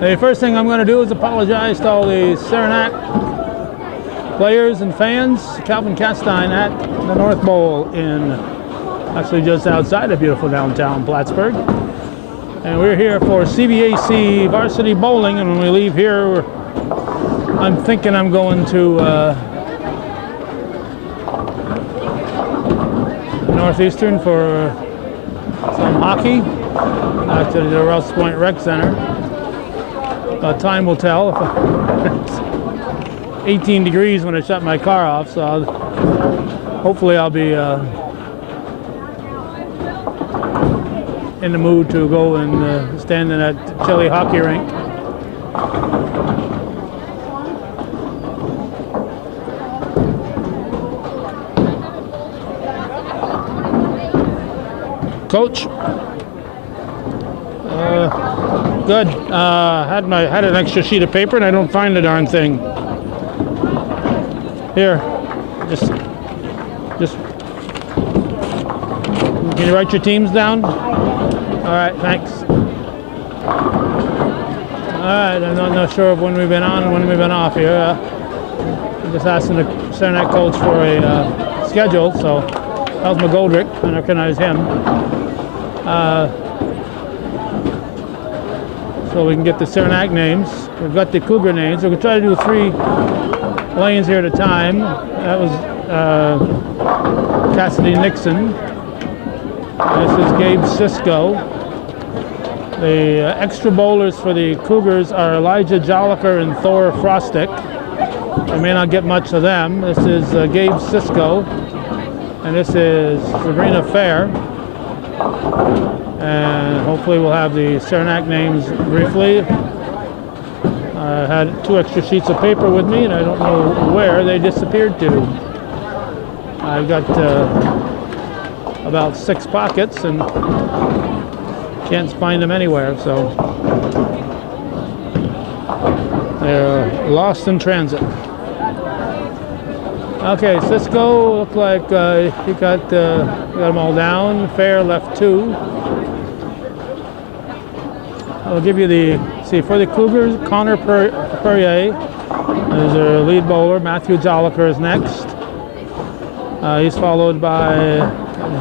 The first thing I'm going to do is apologize to all the Saranac players and fans. Calvin Castine at the North Bowl in, actually just outside of beautiful downtown Plattsburgh. And we're here for CVAC varsity bowling, and when we leave here, I'm thinking I'm going to Northeastern for some hockey, to the Rouse's Point Rec Center. Time will tell. It's 18 degrees when I shut my car off, so hopefully I'll be in the mood to go and stand in that chilly hockey rink. Coach, good. Had an extra sheet of paper and I don't find the darn thing. Here, just. Can you write your teams down? All right, thanks. All right, I'm not sure of when we've been on and when we've been off here. I'm just asking the Saranac coach for a schedule, so that was McGoldrick. I recognize him. So we can get the Saranac names. We've got the Cougar names. We're going to try to do 3 lanes here at a time. That was Cassidy Nixon. This is Gabe Cisco. The extra bowlers for the Cougars are Elijah Joliker and Thor Frostick. I may not get much of them. This is Gabe Cisco. And this is Sabrina Fair. And hopefully we'll have the Saranac names briefly. I had 2 extra sheets of paper with me, and I don't know where they disappeared to. I've got about 6 pockets and can't find them anywhere, so they're lost in transit. Okay, Cisco looked like he got them all down. Fair left 2. I'll give you for the Cougars, Connor Perrier is their lead bowler. Matthew Joliker is next. He's followed by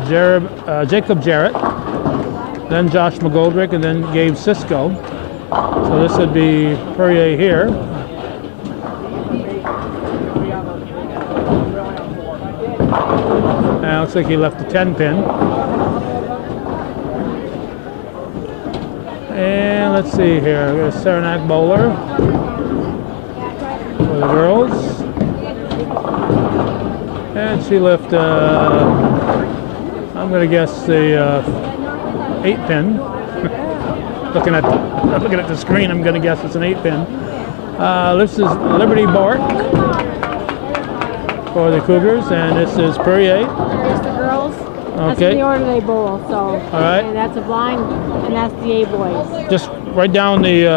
Jacob Jarrett, then Josh McGoldrick, and then Gabe Cisco. So this would be Perrier here. And it looks like he left a 10 pin. And let's see here, we got a Saranac bowler for the girls. And she left, I'm going to guess the 8 pin. looking at the screen, I'm going to guess it's an 8 pin. This is Liberty Bork for the Cougars, and this is Perrier. There's the girls. That's Okay. the order they bowl. So. All right. And that's a blind, and that's the A boys. Just write down the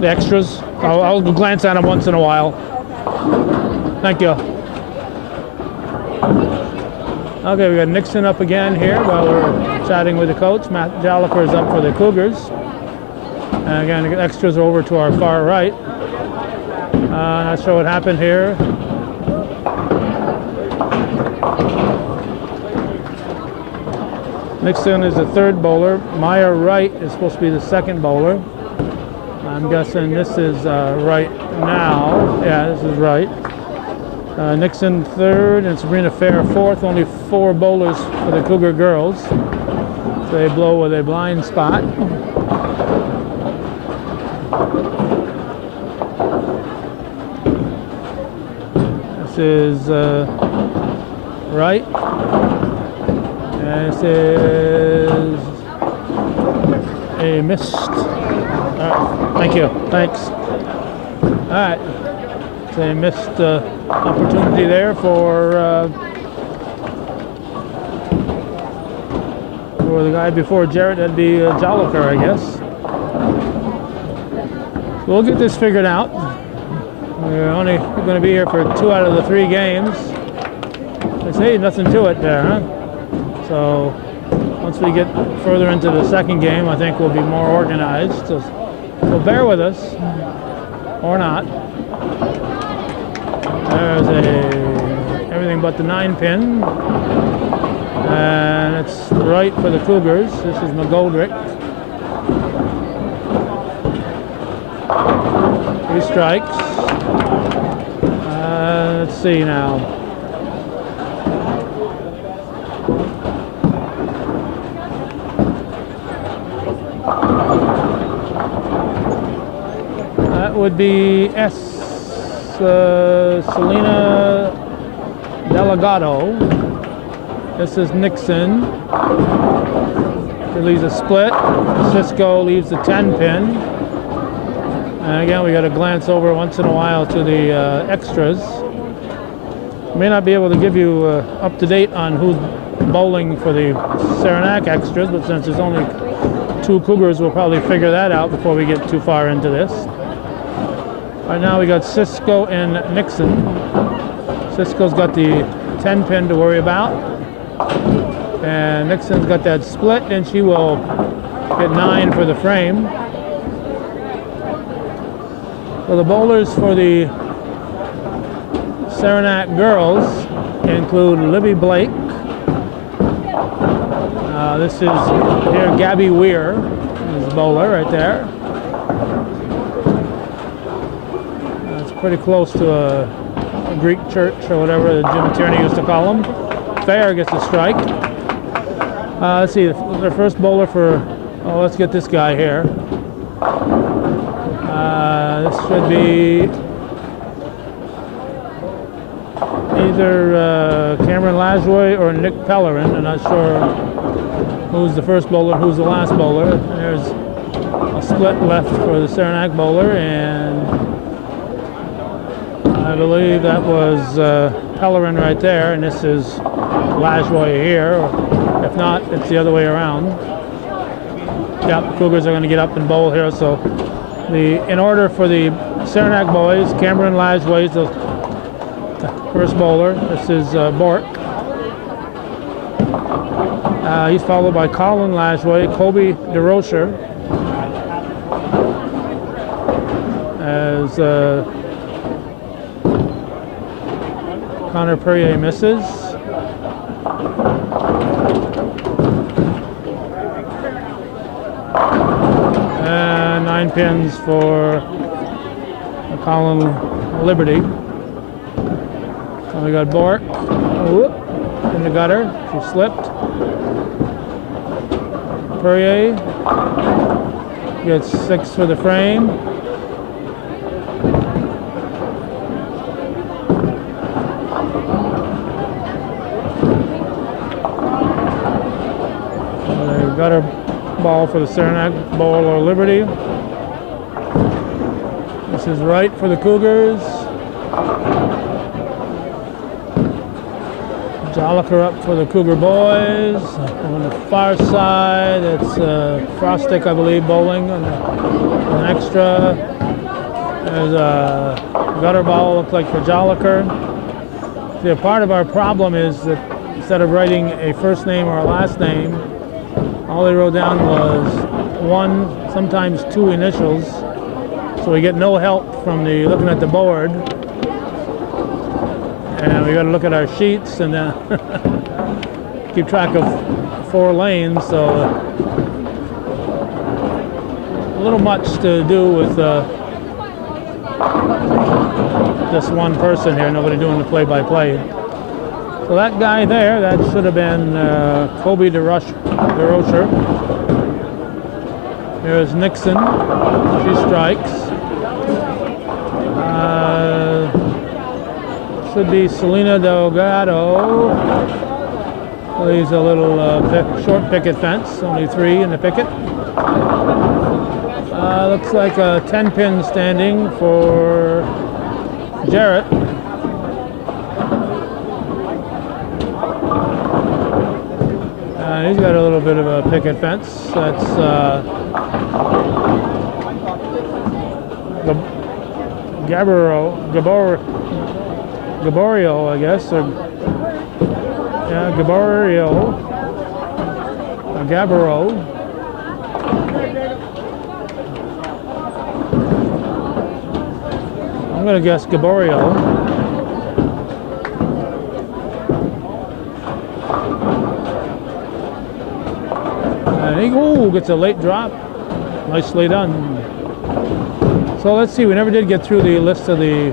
extras. I'll glance at them once in a while. Thank you. Okay, we got Nixon up again here while we're chatting with the coach. Matt Joliker is up for the Cougars. And again, the extras are over to our far right. Not sure what happened here. Nixon is the 3rd bowler. Maya Wright is supposed to be the 2nd bowler. I'm guessing this is Wright now. Yeah, this is Wright. Nixon 3rd and Sabrina Fair 4th. Only 4 bowlers for the Cougar girls. So they blow with a blind spot. This is Wright. And this is a missed. Thank you. Thanks. All right. So they missed opportunity there for the guy before Jarrett. That'd be Joliker, I guess. We'll get this figured out. We're only going to be here for 2 out of the 3 games. They say nothing to it there, huh? So once we get further into the 2nd game, I think we'll be more organized. So So bear with us, or not. There's everything but the 9-pin. And it's right for the Cougars. This is McGoldrick. 3 strikes. Let's see now. That would be Selena Delgado. This is Nixon. He leaves a split. Cisco leaves the 10-pin. And again, we got to glance over once in a while to the extras. May not be able to give you up to date on who's bowling for the Saranac extras, but since there's only 2 Cougars, we'll probably figure that out before we get too far into this. Right now we got Cisco and Nixon. Cisco's got the 10-pin to worry about. And Nixon's got that split, and she will get 9 for the frame. So the bowlers for the Saranac girls include Libby Blake. This is here Gabby Weir, is the bowler right there. It's pretty close to a Greek church or whatever the Jim Tierney used to call them. Fair gets a strike. Let's see, their first bowler for, let's get this guy here. This should be either Cameron Lajoie or Nick Pellerin. I'm not sure who's the first bowler, who's the last bowler. And there's a split left for the Saranac bowler, and I believe that was Pellerin right there, and this is Lajoie here. Or if not, it's the other way around. Yeah, the Cougars are going to get up and bowl here. So in order for the Saranac boys, Cameron Lajoie is the first bowler. This is Bork. He's followed by Colin Lajoie, Kobe DeRocher, as Connor Perrier misses. And 9 pins for Colin Liberty. And we got Bork in the gutter. She slipped. Perrier gets 6 for the frame. Gutter ball for the Saranac bowler Liberty. This is right for the Cougars. Joliker up for the Cougar boys. On the far side, it's Frostick, I believe, bowling on an extra. There's a gutter ball, looks like for Joliker. See, a part of our problem is that instead of writing a first name or a last name, all they wrote down was 1, sometimes 2 initials. So we get no help from looking at the board. And we got to look at our sheets and keep track of 4 lanes. So a little much to do with just one person here, nobody doing the play-by-play. So that guy there, that should have been Kobe DeRocher. There's Nixon. She strikes. Should be Selena Delgado. Leaves a little short picket fence, only 3 in the picket. Looks like a 10-pin standing for Jarrett. He's got a little bit of a picket fence. That's Gaborio, I guess. Gabaro. going to guess Gaborio. And he gets a late drop. Nicely done. So let's see, we never did get through the list of the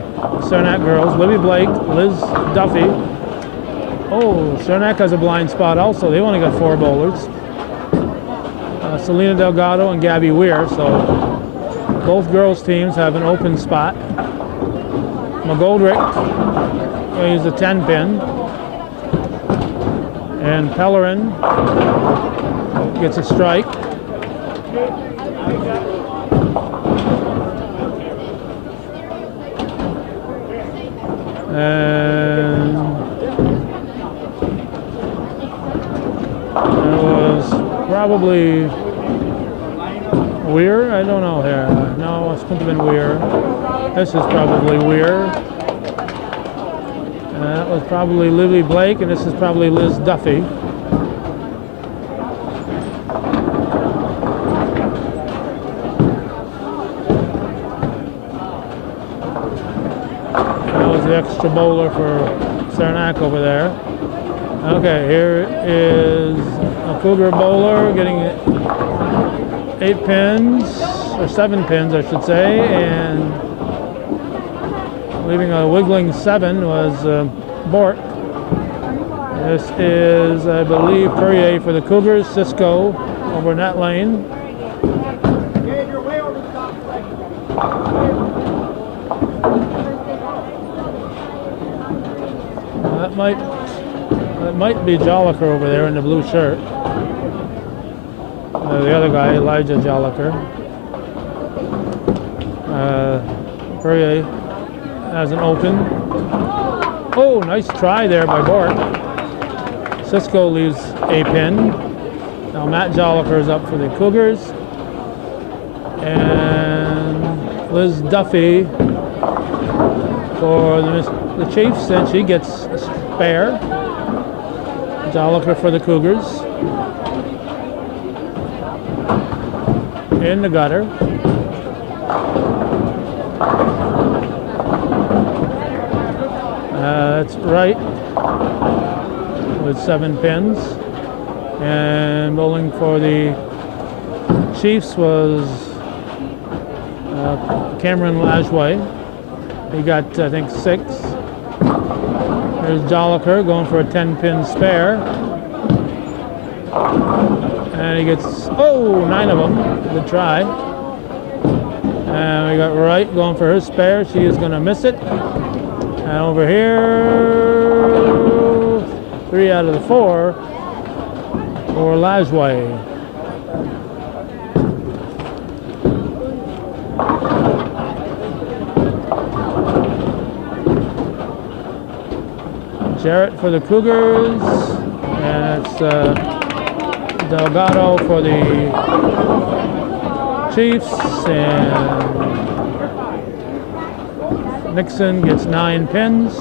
Saranac girls. Libby Blake, Liz Duffy. Oh, Saranac has a blind spot also. They've only got 4 bowlers. Selena Delgado and Gabby Weir. So both girls' teams have an open spot. McGoldrick plays a 10 pin. And Pellerin gets a strike. And it was probably Weir. I don't know here. No, it couldn't have been Weir. This is probably Weir. That was probably Libby Blake, and this is probably Liz Duffy. The extra bowler for Saranac over there. Okay, here is a Cougar bowler getting 8 pins, or 7 pins I should say, and leaving a wiggling 7 was Bort. This is, I believe, Perrier for the Cougars, Cisco over net lane. That might be Joliker over there in the blue shirt. The other guy, Elijah Joliker. Perrier has an open. Oh, nice try there by Bort. Cisco leaves a pin. Now Matt Joliker is up for the Cougars. And Liz Duffy for the Chiefs, and she gets a spare. Joliker for the Cougars. In the gutter. That's right. With 7 pins. And bowling for the Chiefs was Cameron Lajway. He got, I think, 6. There's Joliker going for a 10-pin spare. And he gets, 9 of them. Good try. And we got Wright going for her spare. She is going to miss it. And over here, 3 out of the 4 for Lajway. Jarrett for the Cougars, and it's Delgado for the Chiefs, and Nixon gets 9 pins.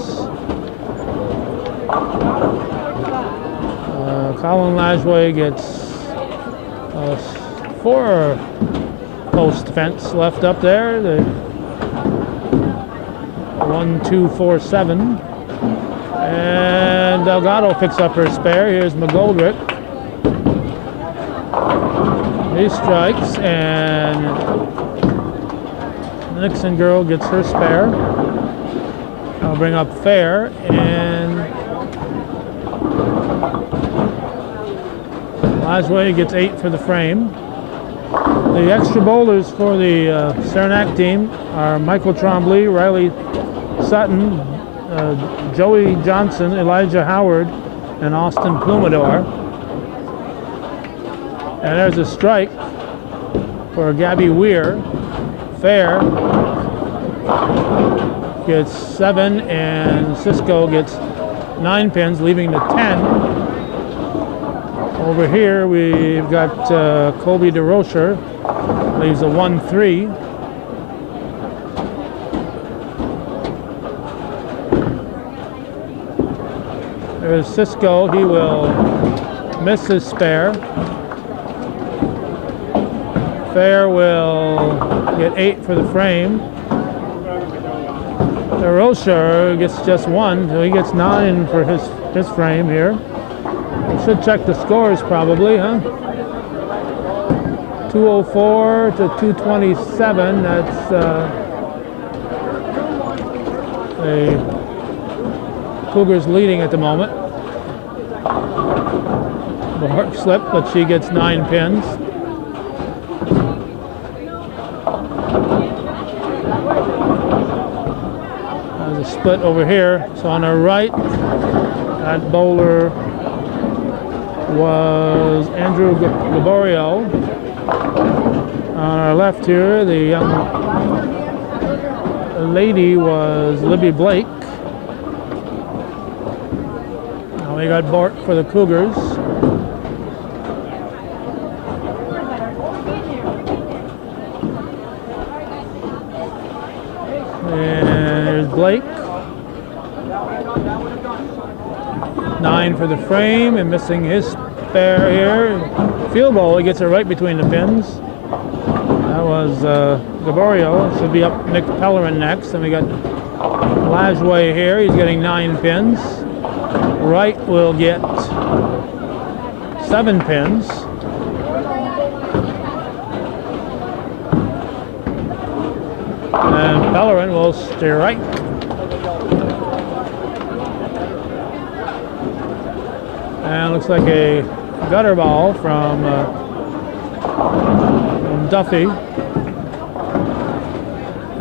Colin Lajway gets 4 post fence left up there. The 1, 2, 4, 7. And Delgado picks up her spare. Here's McGoldrick. He strikes, and the Nixon girl gets her spare. I'll bring up fair, and Lajway gets 8 for the frame. The extra bowlers for the Saranac team are Michael Trombley, Riley Sutton, Joey Johnson, Elijah Howard, and Austin Plumador. And there's a strike for Gabby Weir. Fair gets 7, and Cisco gets 9 pins, leaving the 10. Over here we've got Colby DeRocher, leaves a 1-3. There's Cisco, he will miss his spare. Fair will get 8 for the frame. Rocher gets just one, so he gets 9 for his frame here. We should check the scores probably, huh? 204 to 227. That's the Cougars leading at the moment. Mark slip, but she gets 9 pins. There's a split over here. So on our right, that bowler was Andrew Gaborio. On our left here, the young lady was Libby Blake. Now we got Bart for the Cougars. And there's Blake. 9 for the frame, and missing his spare here. Field goal, he gets it right between the pins. That was Gaborio. Should be up Nick Pellerin next. And we got Lajway here. He's getting 9 pins. Wright will get 7 pins. And Pellerin will strike. And looks like a gutter ball from Duffy.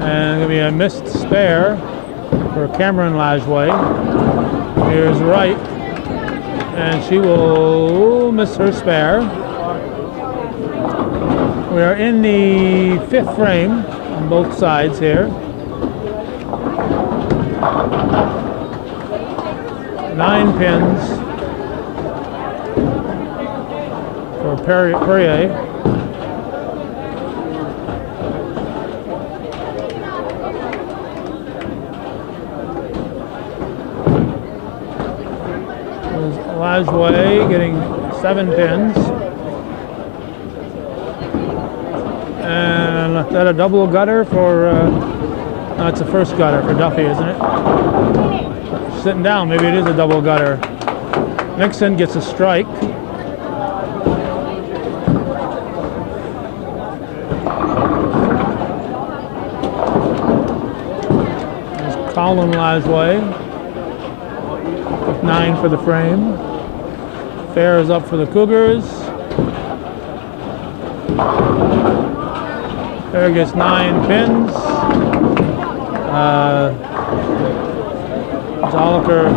And going to be a missed spare for Cameron Lajway. Here's Wright. And she will miss her spare. We are in the 5th frame on both sides here. 9 pins for Perrier. Lajway getting 7 pins. And is that a double gutter for, no, it's the first gutter for Duffy, isn't it? Sitting down, maybe it is a double gutter. Nixon gets a strike. There's Colin Lajway. 9 for the frame. Fair is up for the Cougars. Fair gets 9 pins. Zolliker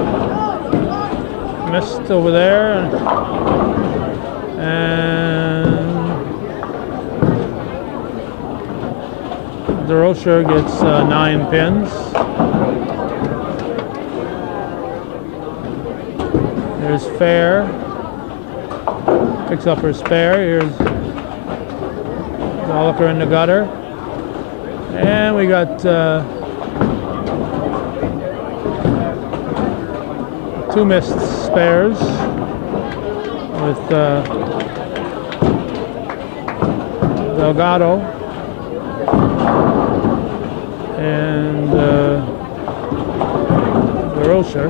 missed over there. And DeRocher gets 9 pins. There's Fair. Picks up her spare. Here's Zolliker in the gutter. And we got 2 missed spares with Delgado and DeRocher.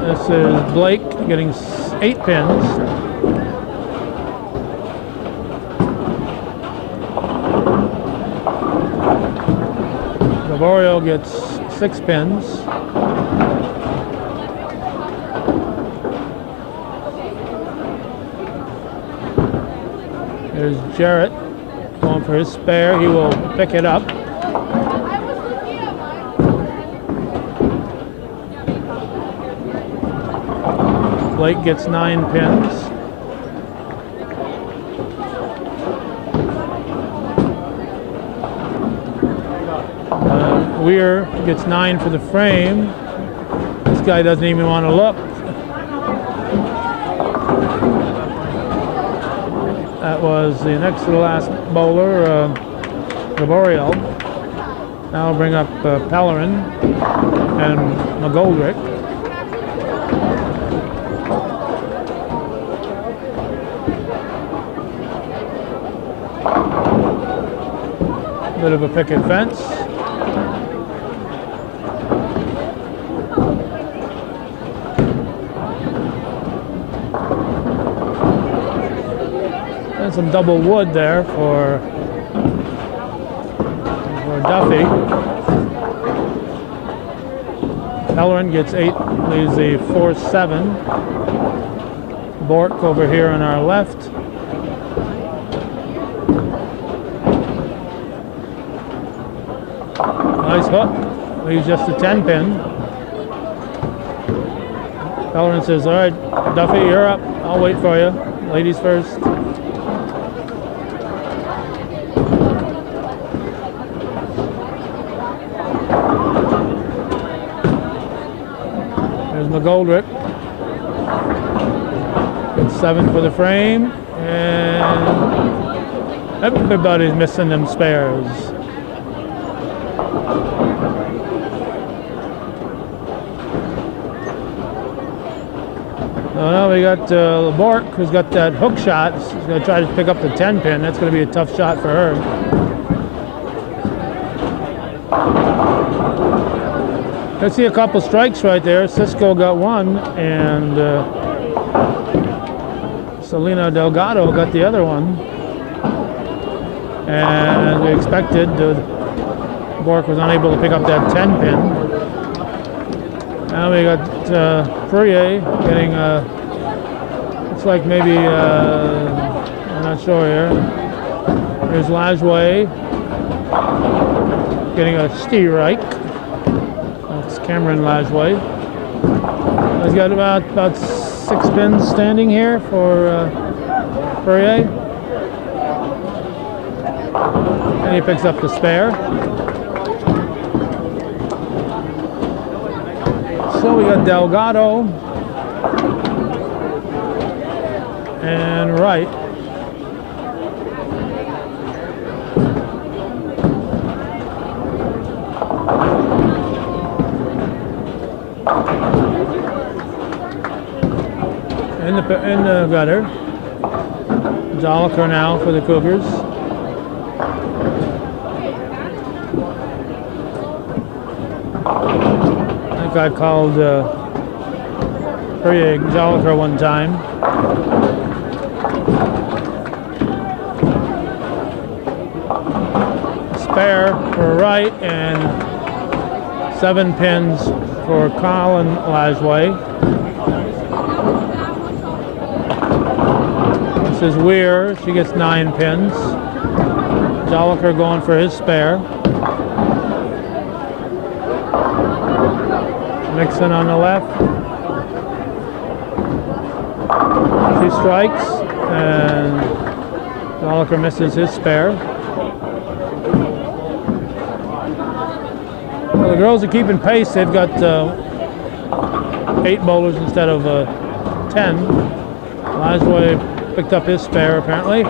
This is Blake getting 8 pins. Gaborio gets 6 pins. There's Jarrett going for his spare. He will pick it up. Blake gets 9 pins. Weir gets 9 for the frame. This guy doesn't even want to look. That was the next to the last bowler, Gaborio. Now I'll bring up Pellerin and McGoldrick. Bit of a picket fence. And some double wood there for Duffy. Ellerin gets 8, leaves the 4-7. Bork over here on our left. Nice hook. Leaves just a 10 pin. Ellerin says, all right, Duffy, you're up. I'll wait for you. Ladies first. There's McGoldrick. Good 7 for the frame. And everybody's missing them spares. So now we got Bork, who's got that hook shot. She's going to try to pick up the 10 pin. That's going to be a tough shot for her. I see a couple strikes right there. Cisco got 1, and Selena Delgado got the other one. And we expected, Bork was unable to pick up that 10 pin. Now we got Fourier getting, looks like maybe, I'm not sure here. Here's Lajway getting a strike. That's Cameron Lajway. He's got about 6 pins standing here for Fourier. And he picks up the spare. So we got Delgado and Wright. In the gutter. Joliker now for the Cougars. I think I called Joliker one time. Spare for Wright and 7 pins for Colin Lajway. This is Weir. She gets 9 pins. Joliker going for his spare. Mixon on the left. 2 strikes, and Joliker misses his spare. Well, the girls are keeping pace. They've got 8 bowlers instead of 10. Lajway picked up his spare apparently,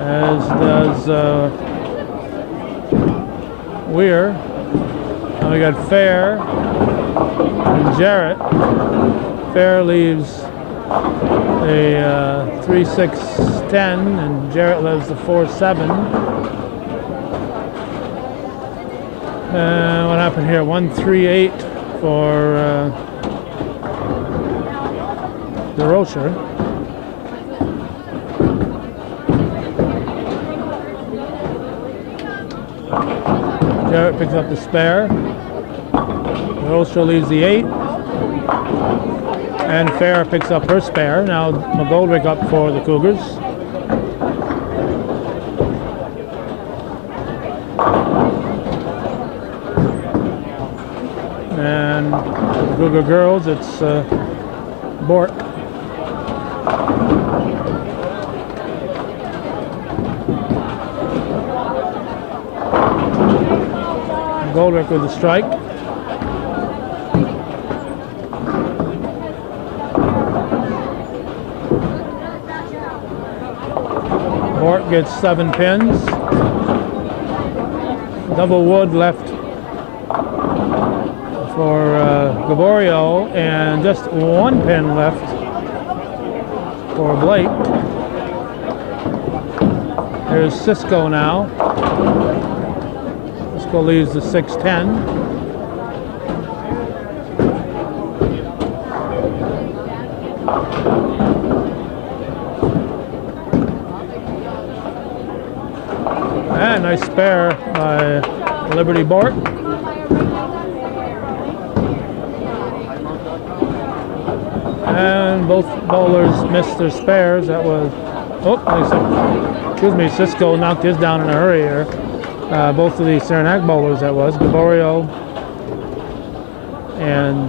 as does Weir. Now we got Fair and Jarrett. Fair leaves a 3-6-10, and Jarrett leaves the 4-7. What happened here? 1-3-8 for DeRocher. Jarrett picks up the spare. DeRocher leaves the 8. And Fair picks up her spare. Now McGoldrick up for the Cougars. And for the Cougar girls, it's Bork. McGoldrick with the strike. Bork gets 7 pins. Double wood left for Gaborio, and just 1 pin left for Blake. There's Cisco now. Cisco leaves the 6-10. nice spare by Liberty Bork. And both bowlers missed their spares. That was, excuse me, Cisco knocked his down in a hurry here. Both of the Saranac bowlers, that was, Gaborio and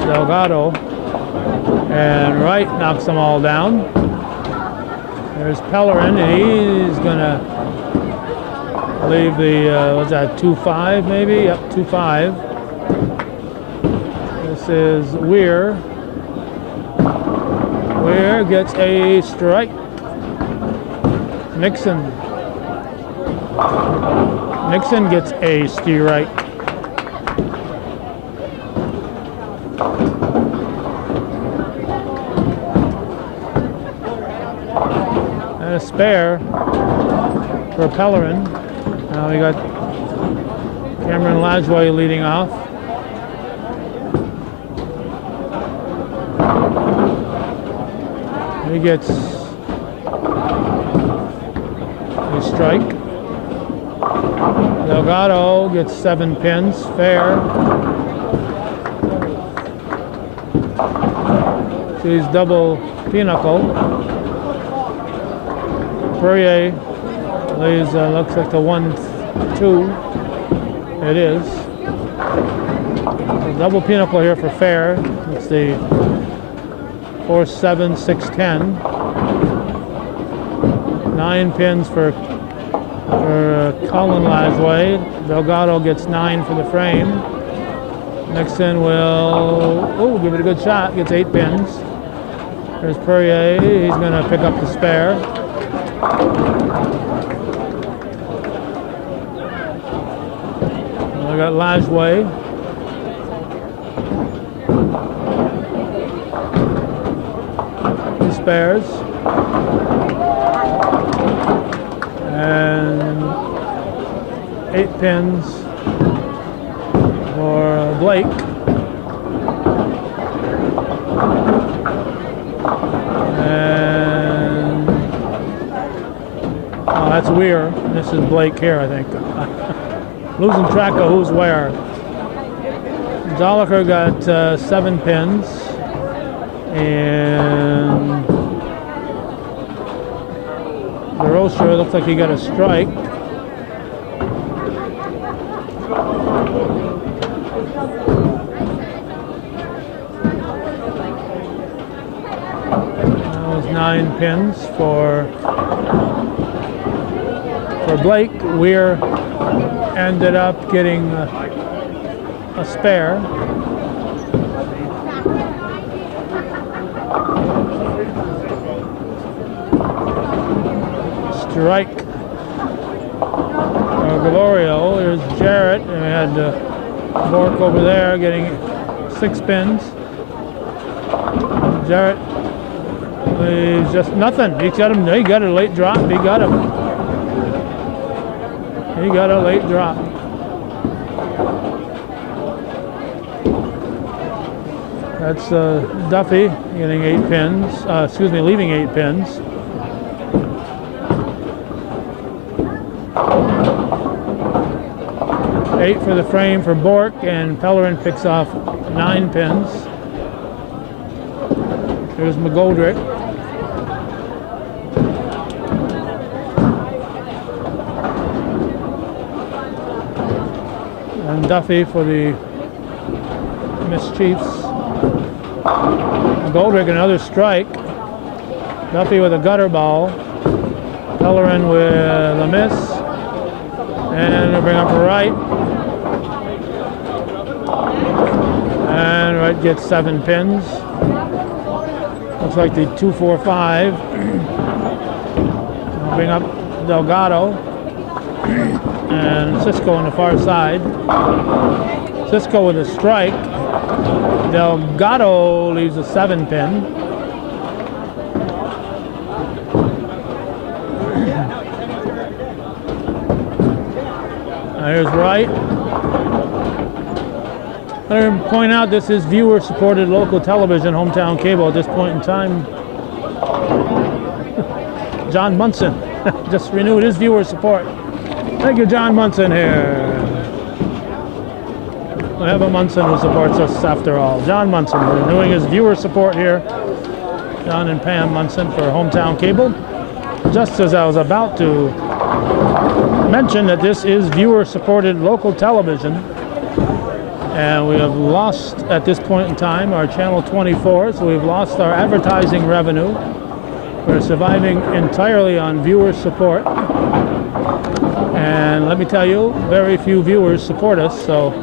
Delgado. And Wright knocks them all down. There's Pellerin, and he's gonna leave the, what's that, 2-5 maybe? Yep, 2-5. This is Weir. Weir gets a strike. Nixon gets a strike. And a spare for Pellerin. Now we got Cameron Lajway leading off. He gets a strike. Delgado gets 7 pins, fair. Sees double pinochle. Perrier lays, looks like the 1-2. It is. A double pinochle here for fair. It's the 4-7, 6-10. 9 pins for Colin Lajway. Delgado gets 9 for the frame. Nixon will give it a good shot. Gets 8 pins. There's Perrier. He's going to pick up the spare. I got Lajway. Spares. And 8 pins for Blake. And that's Weir. This is Blake here, I think. Losing track of who's where. Zolliker got 7 pins. And DeRocher looks like he got a strike. That was 9 pins for Blake. Weir ended up getting a spare. Strike. Galorio. There's Jarrett. And we had Bork over there getting 6 pins. Jarrett is just nothing. He got him. He got a late drop. He got him. He got a late drop. That's Duffy getting 8 pins. Leaving 8 pins. Eight for the frame for Bork, and Pellerin picks off 9 pins. There's McGoldrick. And Duffy for the Mischiefs. McGoldrick another strike. Duffy with a gutter ball. Pellerin with a miss. And we'll bring up Wright. And Wright gets 7 pins. Looks like the 2-4-5. I'll bring up Delgado. And Cisco on the far side. Cisco with a strike. Delgado leaves a 7 pin. There's Wright. I want to point out this is viewer-supported local television, hometown cable at this point in time. John Munson. just renewed his viewer support. Thank you, John Munson here. We have a Munson who supports us after all. John Munson renewing his viewer support here. John and Pam Munson for Hometown Cable. Just as I was about to mention that this is viewer-supported local television, and we have lost at this point in time our channel 24, so we've lost our advertising revenue. We're surviving entirely on viewer support, and let me tell you, very few viewers support us, so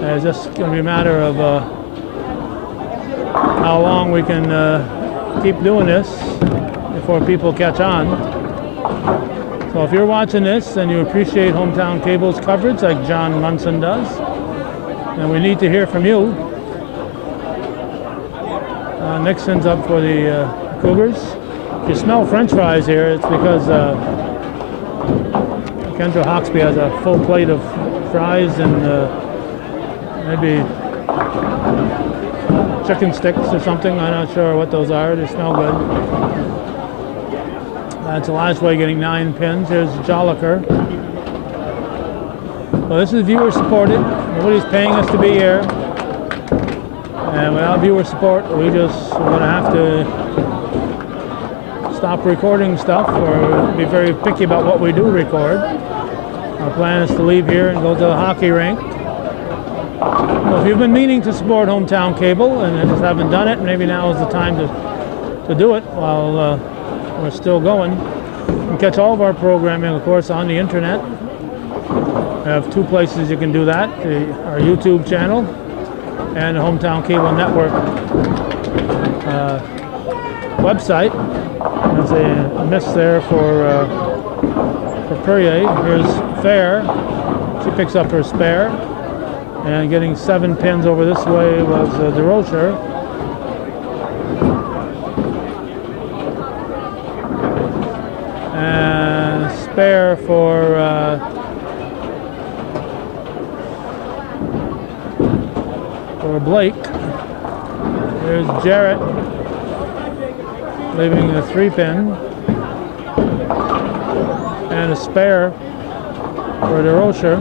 it's just going to be a matter of how long we can keep doing this before people catch on. So if you're watching this and you appreciate Hometown Cable's coverage like John Munson does, then we need to hear from you. Nixon's up for the Cougars. If you smell French fries here, it's because Kendra Hawksby has a full plate of fries and maybe chicken sticks or something. I'm not sure what those are. They smell good. That's Elijah getting 9 pins. Here's Joliker. Well, this is viewer supported. Nobody's paying us to be here. And without viewer support, we're going to have to stop recording stuff or be very picky about what we do record. Our plan is to leave here and go to the hockey rink. So if you've been meaning to support Hometown Cable and just haven't done it, maybe now is the time to do it while we're still going. You can catch all of our programming, of course, on the internet. We have 2 places you can do that, our YouTube channel and the Hometown Cable Network website. There's a miss there for Perrier. Here's Fair. She picks up her spare. And getting 7 pins over this way was DeRocher. And spare for Blake. There's Jarrett leaving the 3 pin. And a spare for DeRocher.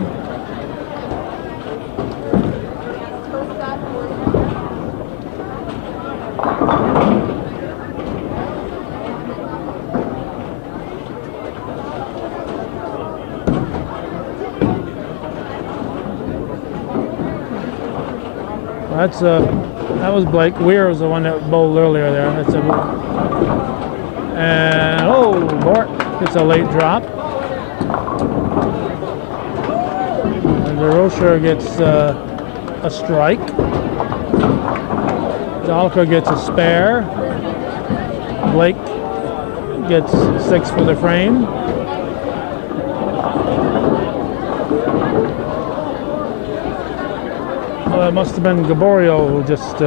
That was Blake. Weir was the one that bowled earlier there. And Bort gets a late drop. And DeRocher gets a strike. Joliker gets a spare. Blake gets 6 for the frame. It must have been Gaborio who just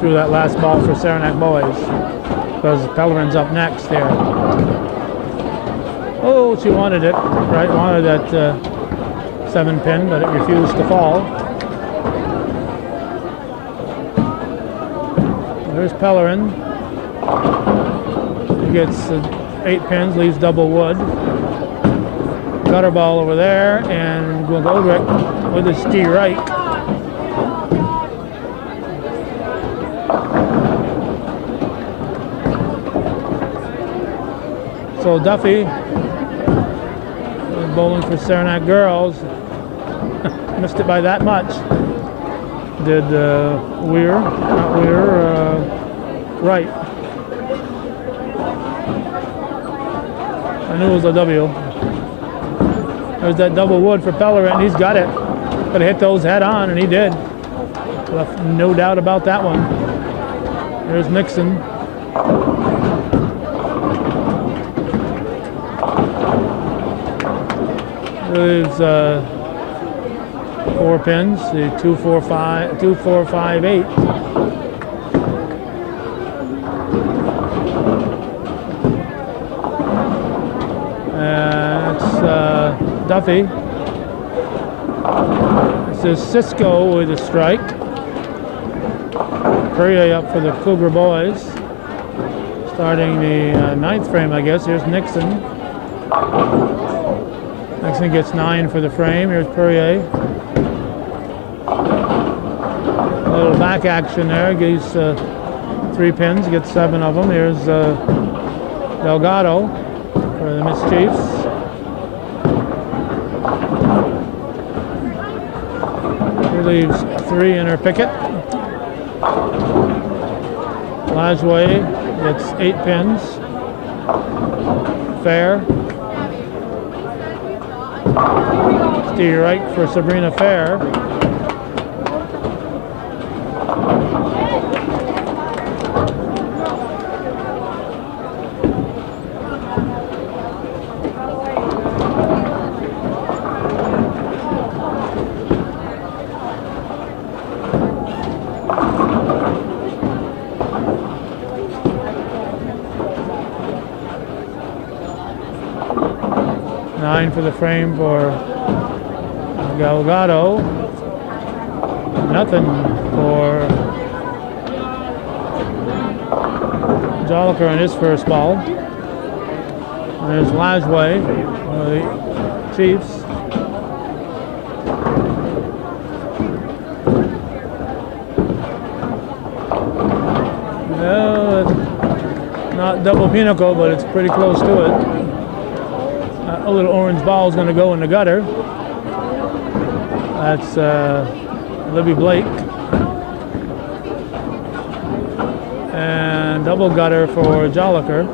threw that last ball for Saranac boys, because Pellerin's up next there. Oh, she wanted it, right? Wanted that 7 pin, but it refused to fall. There's Pellerin. He gets 8 pins, leaves double wood. Gutter ball over there, and Goldrick with his tee right. So Duffy, bowling for Saranac girls, missed it by that much. Did Wright. I knew it was a W. There's that double wood for Pellerin. He's got it. But hit those head on, and he did. Left no doubt about that one. There's Nixon. There's 4 pins, the 2, 4, 5, 2, 4, 5, 8. That's Duffy. This is Cisco with a strike. Perrier up for the Cougar boys. Starting the 9th frame, I guess. Here's Nixon. Next thing gets 9 for the frame. Here's Perrier. A little back action there. Gives 3 pins. Gets 7 of them. Here's Delgado for the Mischiefs. He leaves 3 in her picket. Lajway gets 8 pins. Fair. Steer right for Sabrina Fair. For the frame for Delgado. Nothing for Joliker on his first ball. And there's Lajway for the Chiefs. No, it's not double pinnacle, but it's pretty close to it. A little orange ball is going to go in the gutter. That's Libby Blake. And double gutter for Joliker.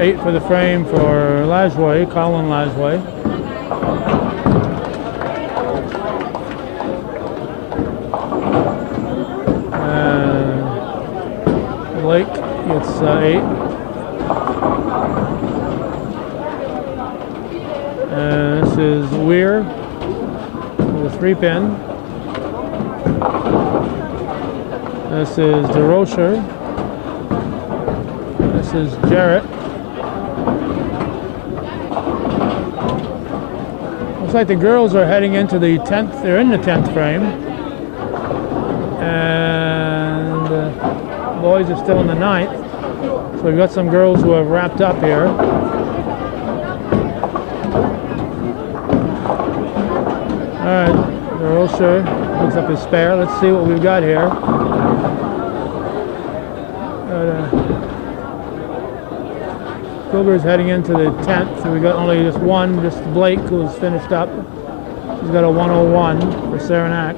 Eight for the frame for Lajway, Colin Lajway. Blake gets 8. And this is Weir with a 3 pin. This is DeRocher. This is Jarrett. Looks like the girls are heading into the 10th. They're in the 10th frame. And boys are still in the 9th. So we've got some girls who have wrapped up here. Alright, DeRocher picks up his spare. Let's see what we've got here. Cougars heading into the 10th. We got only just one, just Blake, who's finished up. He's got a 101 for Saranac.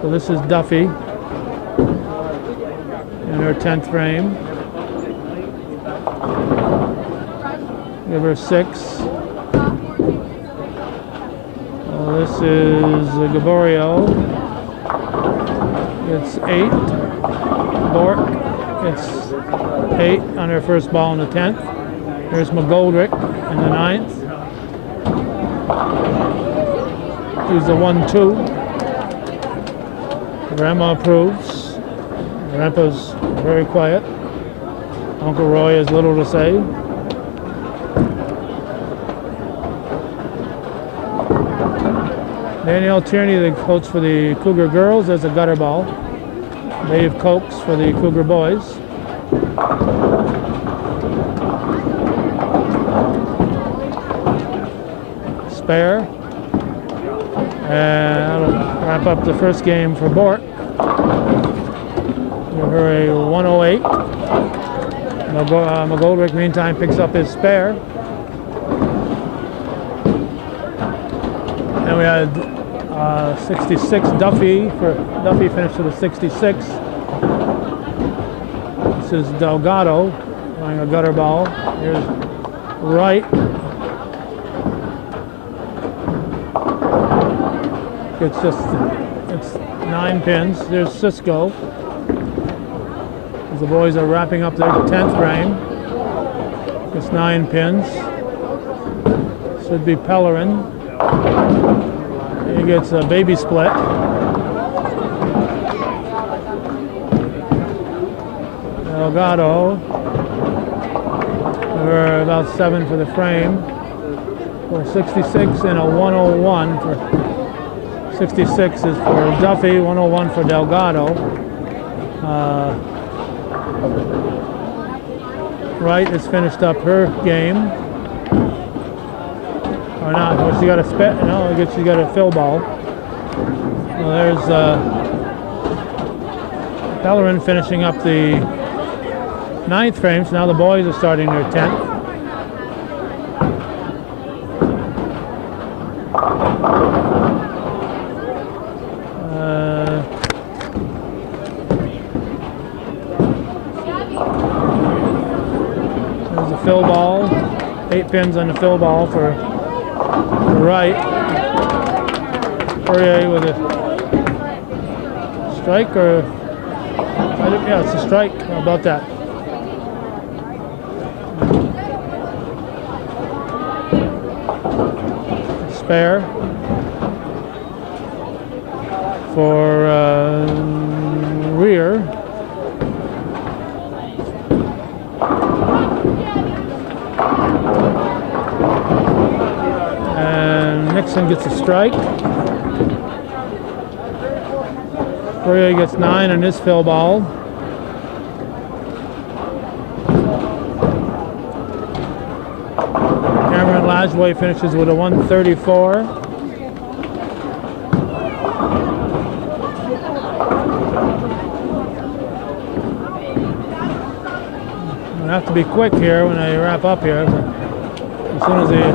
So this is Duffy in her 10th frame. Give her 6. This is Gaborio. It's 8. Bork. It's 8 on her first ball in the 10th. Here's McGoldrick in the 9th. She's the 1-2. Grandma approves. Grandpa's very quiet. Uncle Roy has little to say. Danielle Tierney, the coach for the Cougar girls, has a gutter ball. Dave Cokes for the Cougar boys. Spare. And that'll wrap up the first game for Bork. Give her a 108. McGoldrick, meantime, picks up his spare. And we had 66 Duffy. Duffy finished with a 66. This is Delgado throwing a gutter ball. Here's Wright. It's 9 pins. There's Cisco. As the boys are wrapping up their 10th frame. It's 9 pins. Should be Pellerin. He gets a baby split. Delgado. We're about 7 for the frame. for 66 and a 101 for 66 is for Duffy, 101 for Delgado. Wright has finished up her game. Or not, well, she got a no, I guess she got a fill ball. Well, there's Bellerin finishing up the 9th frame, so now the boys are starting their 10th. There's a fill ball, 8 pins on the fill ball for Wright. Poirier with a strike, or yeah, it's a strike. How about that? Spare for Rear. And Nixon gets a strike. Poirier gets 9 on his fill ball. Cameron Lajway finishes with a 134. I have to be quick here when I wrap up here. As soon as the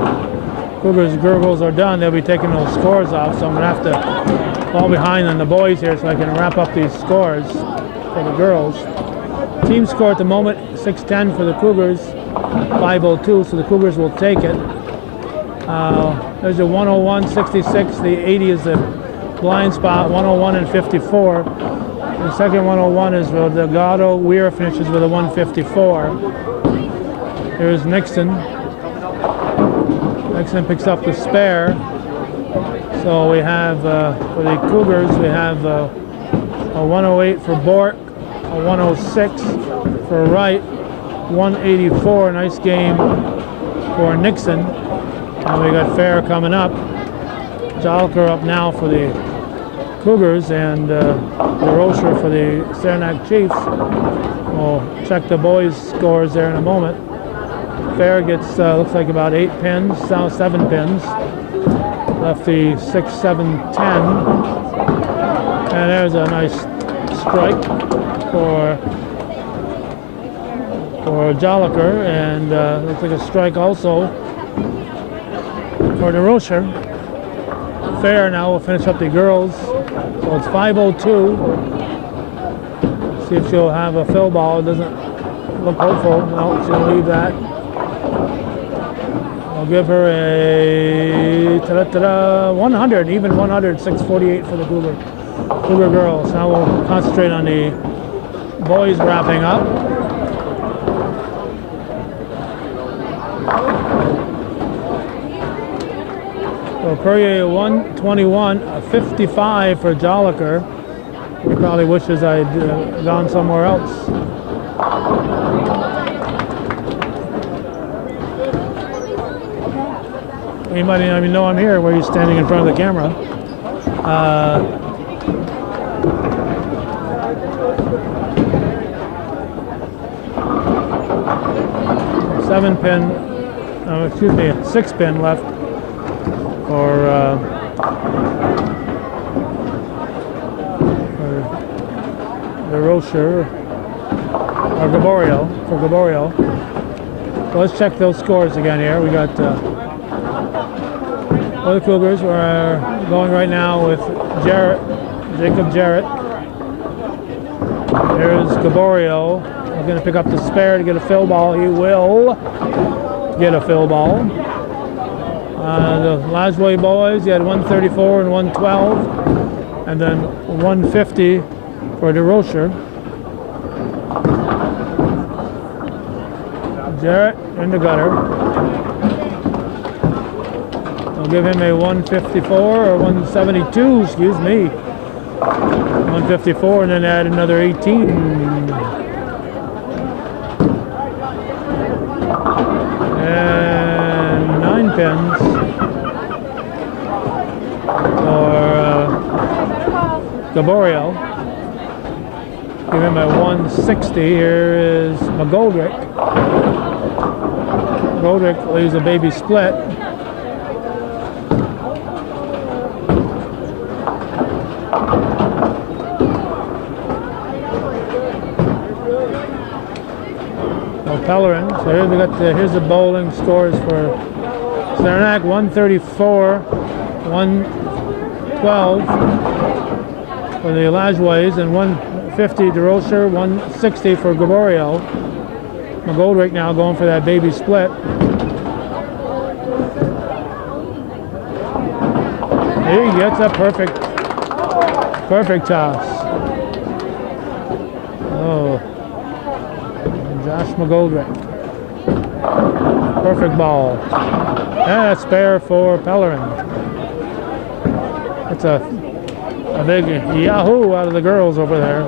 Cougars gurgles are done, they'll be taking those scores off, so I'm going to have to fall behind on the boys here so I can wrap up these scores for the girls. Team score at the moment, 610 for the Cougars, 502, so the Cougars will take it. There's a 101, 66, the 80 is the blind spot, 101 and 54. The second 101 is Delgado. Weir finishes with a 154. Here's Nixon. Nixon picks up the spare. So we have, for the Cougars, we have a 108 for Bork, a 106 for Wright, 184. Nice game for Nixon. And we got Fair coming up. Jolker up now for the Cougars, and DeRocher for the Saranac Chiefs. We'll check the boys' scores there in a moment. Fair gets, looks like about 8 pins, 7 pins. Lefty 6, 7, 10. And there's a nice strike for Jolliker, and looks like a strike also for DeRocher. Fair now will finish up the girls. So it's 5:02. See if she'll have a fill ball. It doesn't look hopeful. No, she'll leave that. I'll give her a 100, even 100, 648 for the Cougar girls. Now we'll concentrate on the boys wrapping up. So Poirier 121, a 55 for Jolliker. He probably wishes I'd gone somewhere else. You might not even know I'm here where you're standing in front of the camera. 7-pin, excuse me, 6-pin left for DeRocher, or Gaborio, for Gaborio. So let's check those scores again here. We got the Cougars. We're going right now with Jacob Jarrett. There's Gaborio. We're going to pick up the spare to get a fill ball. He will get a fill ball. The Lasway boys, he had 134 and 112, and then 150 for DeRocher. Jarrett in the gutter. I'll give him a 154 or 172, excuse me. 154, and then add another 18. And 9 pins. Gaborio. Give him a 160. Here is McGoldrick. McGoldrick leaves a baby split. Pellerin. So here we got here's the bowling scores for Saranac: 134, 112 for the Lajoies, and 150 DeRocher, 160 for Gaborio. McGoldrick now going for that baby split. He gets a perfect toss. Oh. Josh McGoldrick. Perfect ball. And a spare for Pellerin. It's a big yahoo out of the girls over there.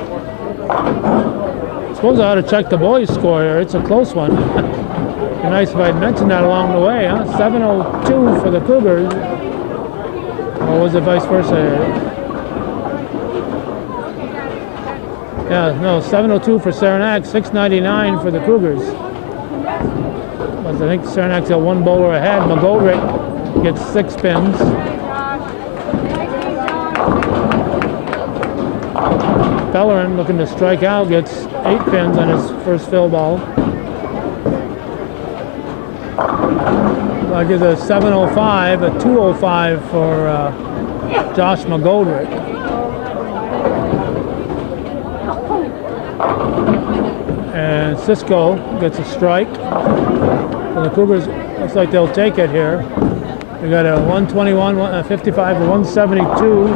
I suppose I ought to check the boys' score here. It's a close one. It'd be nice if I'd mentioned that along the way, huh? 702 for the Cougars. Or was it vice versa? Yeah, no, 702 for Saranac, 699 for the Cougars. But I think Saranac's got one bowler ahead. McGoldrick gets 6 pins. Pellerin, looking to strike out, gets 8 pins on his first fill ball. That gives a 705, a 205 for Josh McGoldrick. And Cisco gets a strike. So the Cougars, looks like they'll take it here. We got a 121, 55, 172.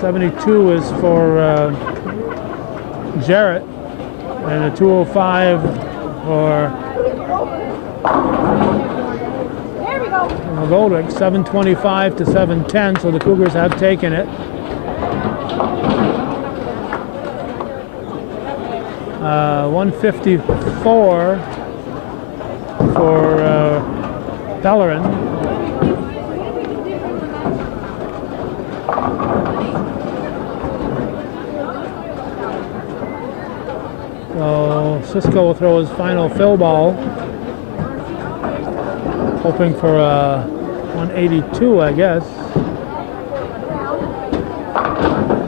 72 is for Jarrett, and a 205 for McGoldrick. 725 to 710, so the Cougars have taken it. 154 for Pellerin. So Cisco will throw his final fill ball, hoping for a 182, I guess.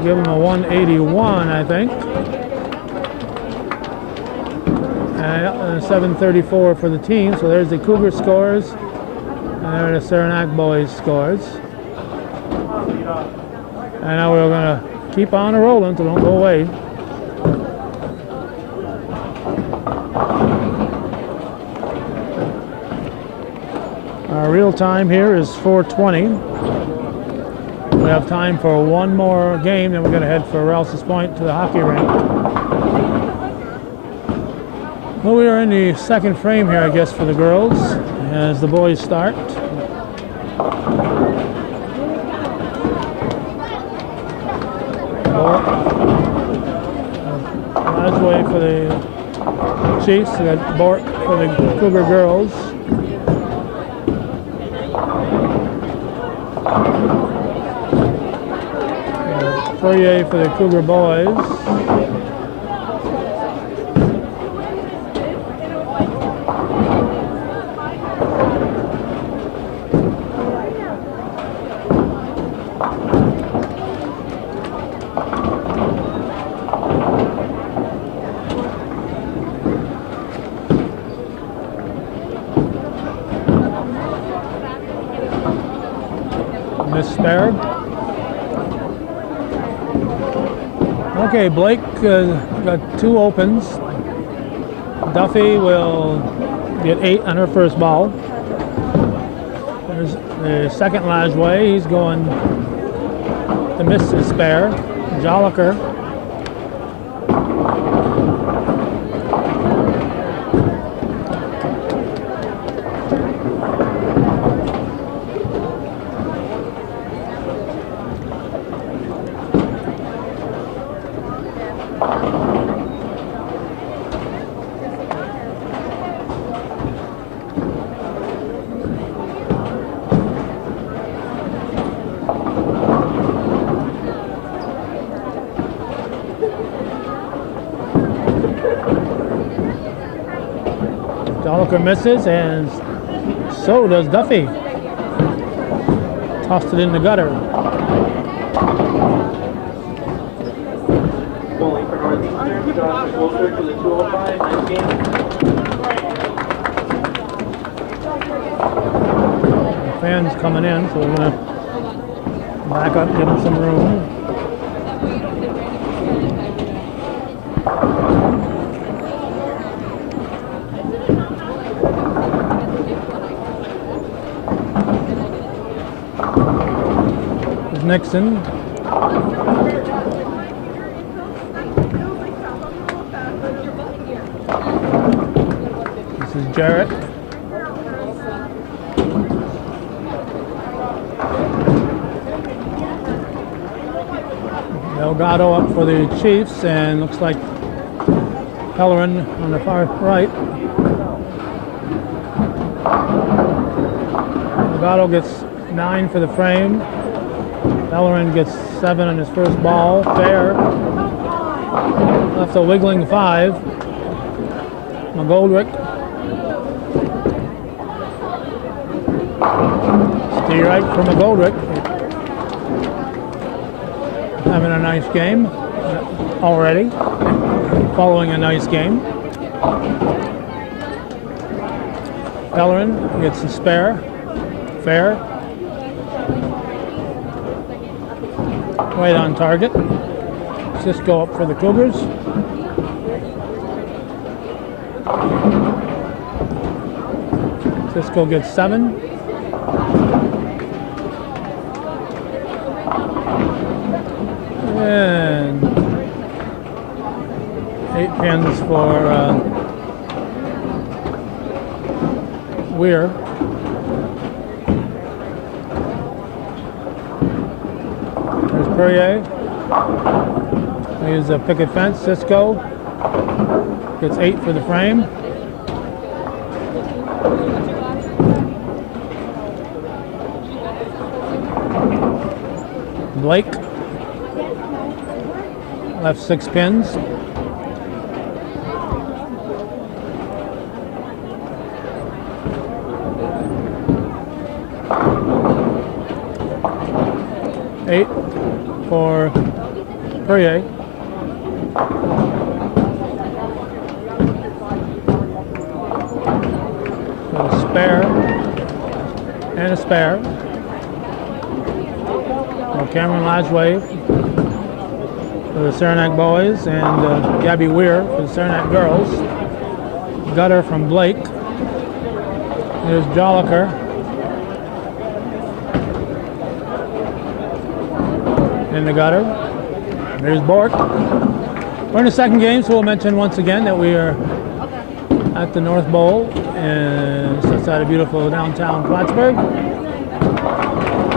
Give him a 181, I think. And 734 for the team. So there's the Cougar scores, and there are the Saranac boys scores. And now we're going to keep on rolling, so don't go away. Our real time here is 4:20. We have time for one more game, then we're going to head for Rouse's Point to the hockey rink. Well, we are in the second frame here, I guess, for the girls as the boys start. Lajoie for the Chiefs. We got Bork for the Cougar girls. Fourier for the Cougar boys. Miss Sparrow. Okay, Blake got 2 opens. Duffy will get 8 on her first ball. There's the second Lajoie. He's going to miss his spare. Joliker. Jolliker misses, and so does Duffy. Tossed it in the gutter. Bowling for Northeastern, Josh Wilker to the 205, nice game. Fans coming in, so we're going to back up, give them some room. There's Nixon. This is Jarrett. Delgado up for the Chiefs, and looks like Pellerin on the far right. Delgado gets 9 for the frame. Pellerin gets 7 on his first ball. Fair. Left a wiggling 5. McGoldrick. Stay right for McGoldrick. Having a nice game already. Following a nice game. Pellerin gets the spare. Fair. Right on target. Cisco up for the Cougars. Cisco gets 7. And 8 pins for Weir. There's Perrier. Here's a picket fence. Cisco gets 8 for the frame. Blake left 6 pins. Eight for Perrier. A spare and a spare. Cameron Lodgeway for the Saranac boys, and Gabby Weir for the Saranac girls. Gutter from Blake. There's Jolliker. In the gutter. There's Bork. We're in the second game, so we'll mention once again that we are at the North Bowl, and it's outside of beautiful downtown Plattsburgh.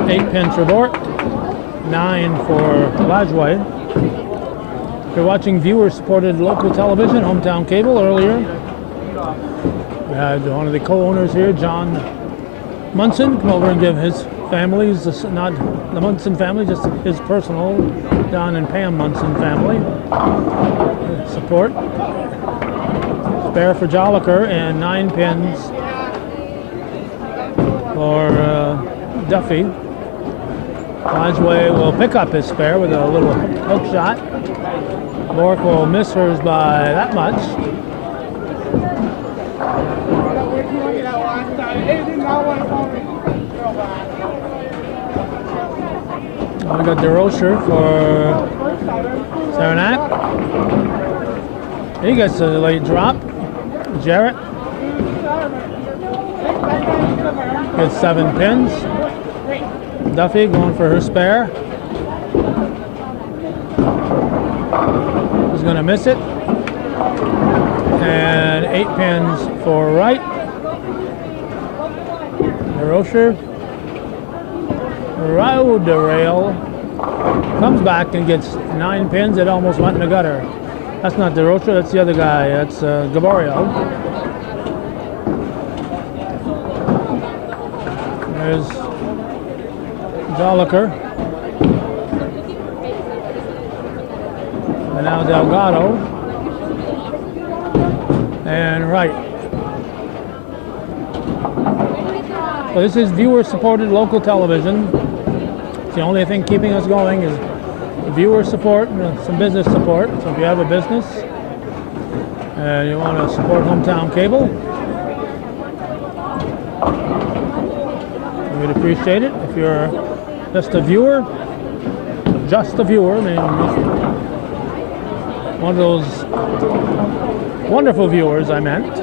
8 pins for Bork. 9 for Lodgeway. If you're watching viewer-supported local television, Hometown Cable, earlier we had one of the co-owners here, John Munson, come over and give his family's, not the Munson family, just his personal, Don and Pam Munson family, support. Spare for Jolliker, and 9 pins for Duffy. Lodgeway will pick up his spare with a little hook shot. Bork will miss hers by that much. We got DeRocher for Saranac. He gets a late drop. Jarrett gets 7 pins. Duffy going for her spare. He's going to miss it. And 8 pins for Wright. DeRocher. Rail comes back and gets 9 pins. It almost went in the gutter. That's not DeRocher, that's the other guy. That's Gaborio. There's Jolliker. And now Delgado. And Wright. So this is viewer-supported local television. It's the only thing keeping us going is viewer support and some business support. So if you have a business and you want to support Hometown Cable, we'd appreciate it. If you're just a viewer, I mean, one of those wonderful viewers I meant.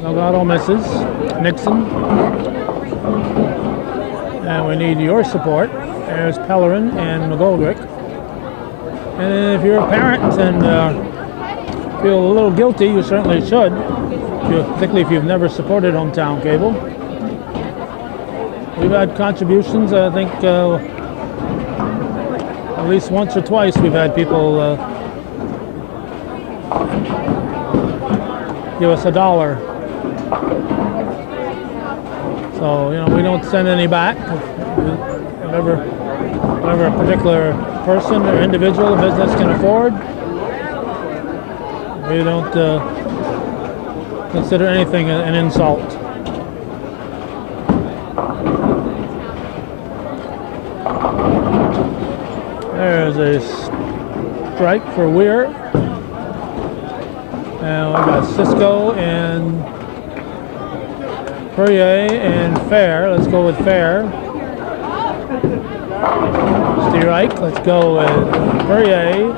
Delgado misses. Nixon. And we need your support. There's Pellerin and McGoldrick. And if you're a parent and feel a little guilty, you certainly should, particularly if you've never supported Hometown Cable. We've had contributions, I think, at least once or twice we've had people give us $1. So, you know, we don't send any back. Whatever a particular person or individual or business can afford, we don't consider anything an insult. There's a strike for Weir. And we got Cisco and Perrier and Fair. Let's go with Fair. Strike. Let's go with Perrier.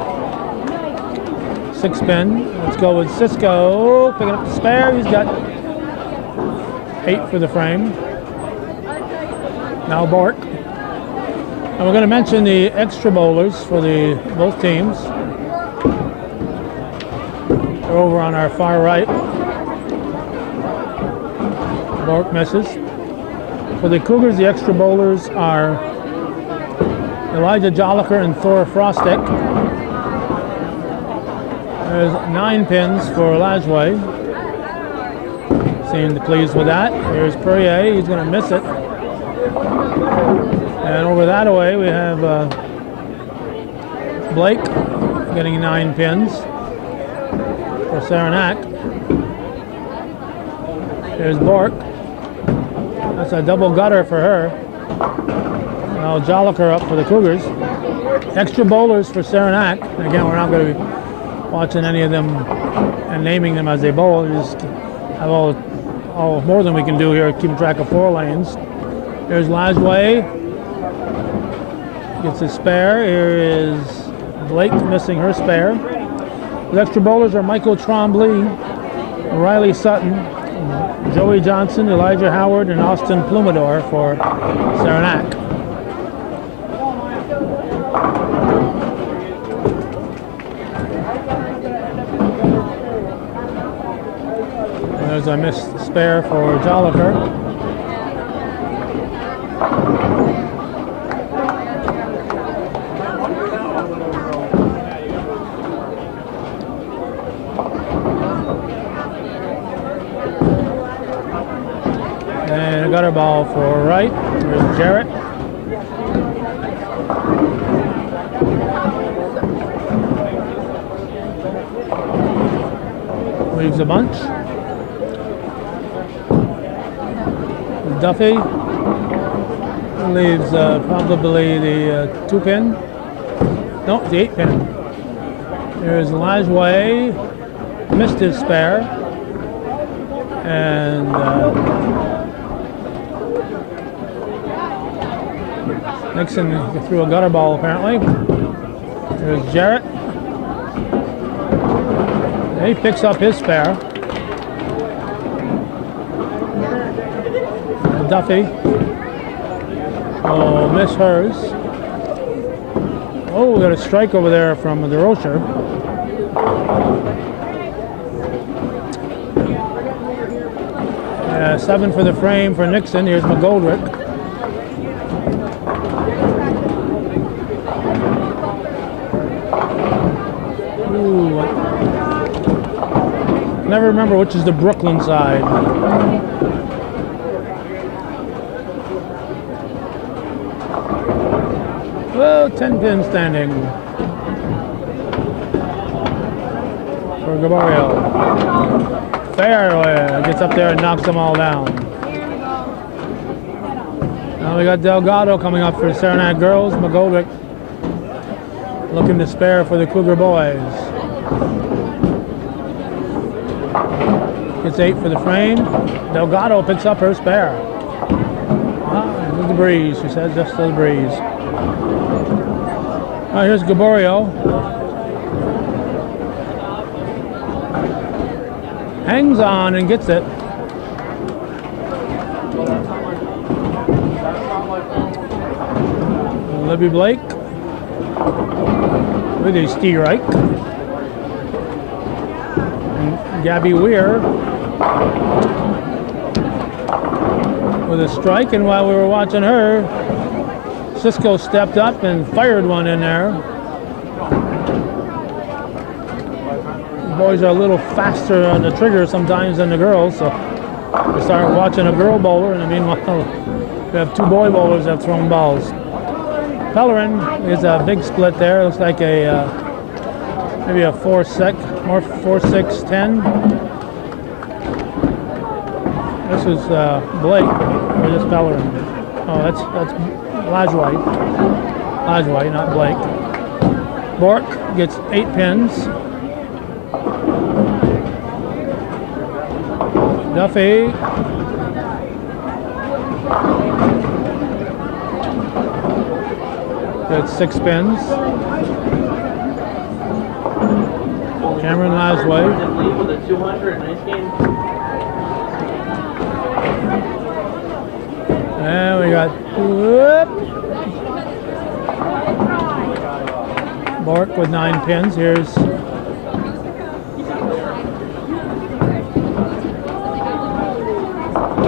6-pin. Let's go with Cisco. Picking up the spare. He's got 8 for the frame. Now Bork. And we're going to mention the extra bowlers for both teams. They're over on our far right. Bork misses. For the Cougars, the extra bowlers are Elijah Jolliker and Thor Frostek. There's 9 pins for Lajway. Seemed pleased with that. Here's Perrier. He's going to miss it. And over that way we have Blake getting 9 pins for Saranac. There's Bork. That's a double gutter for her. Now Jolliker up for the Cougars. Extra bowlers for Saranac. Again, we're not going to be watching any of them and naming them as they bowl. We just have all more than we can do here, keeping track of 4 lanes. There's Lajway. Gets his spare. Here is Blake missing her spare. The extra bowlers are Michael Trombley, Riley Sutton, Joey Johnson, Elijah Howard, and Austin Plumador for Saranac. And there's a missed spare for Jolliker. And a gutter ball for right. There's Jarrett. Leaves a bunch. Duffy leaves probably the 2-pin. No, the 8-pin. There's Lajway. Missed his spare. And Nixon threw a gutter ball apparently. There's Jarrett. He picks up his spare. Duffy will miss hers. Oh, we got a strike over there from the Rocher. Yeah, 7 for the frame for Nixon. Here's McGoldrick. Ooh, never remember which is the Brooklyn side. Well, 10-pin standing for Gabario. Fair gets up there and knocks them all down. Now we got Delgado coming up for Saranac girls. McGoldrick looking to spare for the Cougar boys. Gets 8 for the frame. Delgado picks up her spare. There's the breeze, she says, just the breeze. All right, here's Gaborio. Hangs on and gets it. Libby Blake with a strike. And Gabby Weir with a strike. And while we were watching her, Cisco stepped up and fired one in there. The boys are a little faster on the trigger sometimes than the girls, so we start watching a girl bowler, and meanwhile we have 2 boy bowlers that have thrown balls. Pellerin is a big split there. Looks like a maybe a 4-6-10. This is Blake, or just Pellerin. Oh, that's Lajoie. Lajoie, not Blake. Bork gets 8 pins. Duffy. Gets 6 pins. Cameron Lajoie. And we got Bork with 9 pins. Here's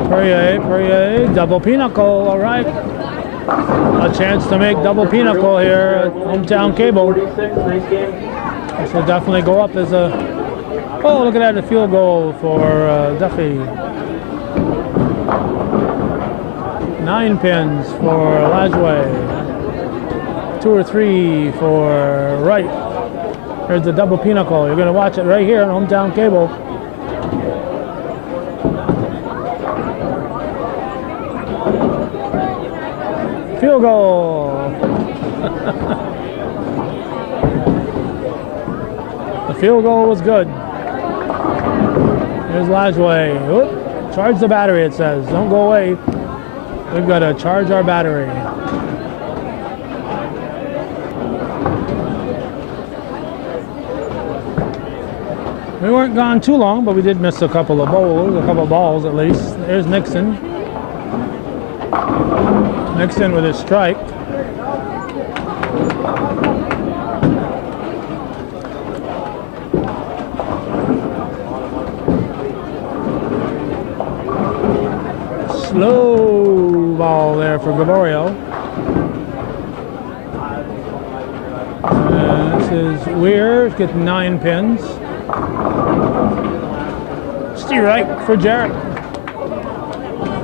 Perrier, double pinnacle, all right. A chance to make double pinnacle here at Hometown Cable. This will definitely go up as a... Oh, look at that, a field goal for Duffy. 9 pins for Lajoie. 2 or 3 for Wright. There's the double pinnacle. You're going to watch it right here on Hometown Cable. Field goal. The field goal was good. Here's Lajoie. Oop. Charge the battery, it says. Don't go away. We've got to charge our battery. We weren't gone too long, but we did miss a couple of bowls, a couple of balls at least. There's Nixon. Nixon with his strike. Slow ball there for Gaborio. This is Weir getting 9 pins. Strike for Jarrett.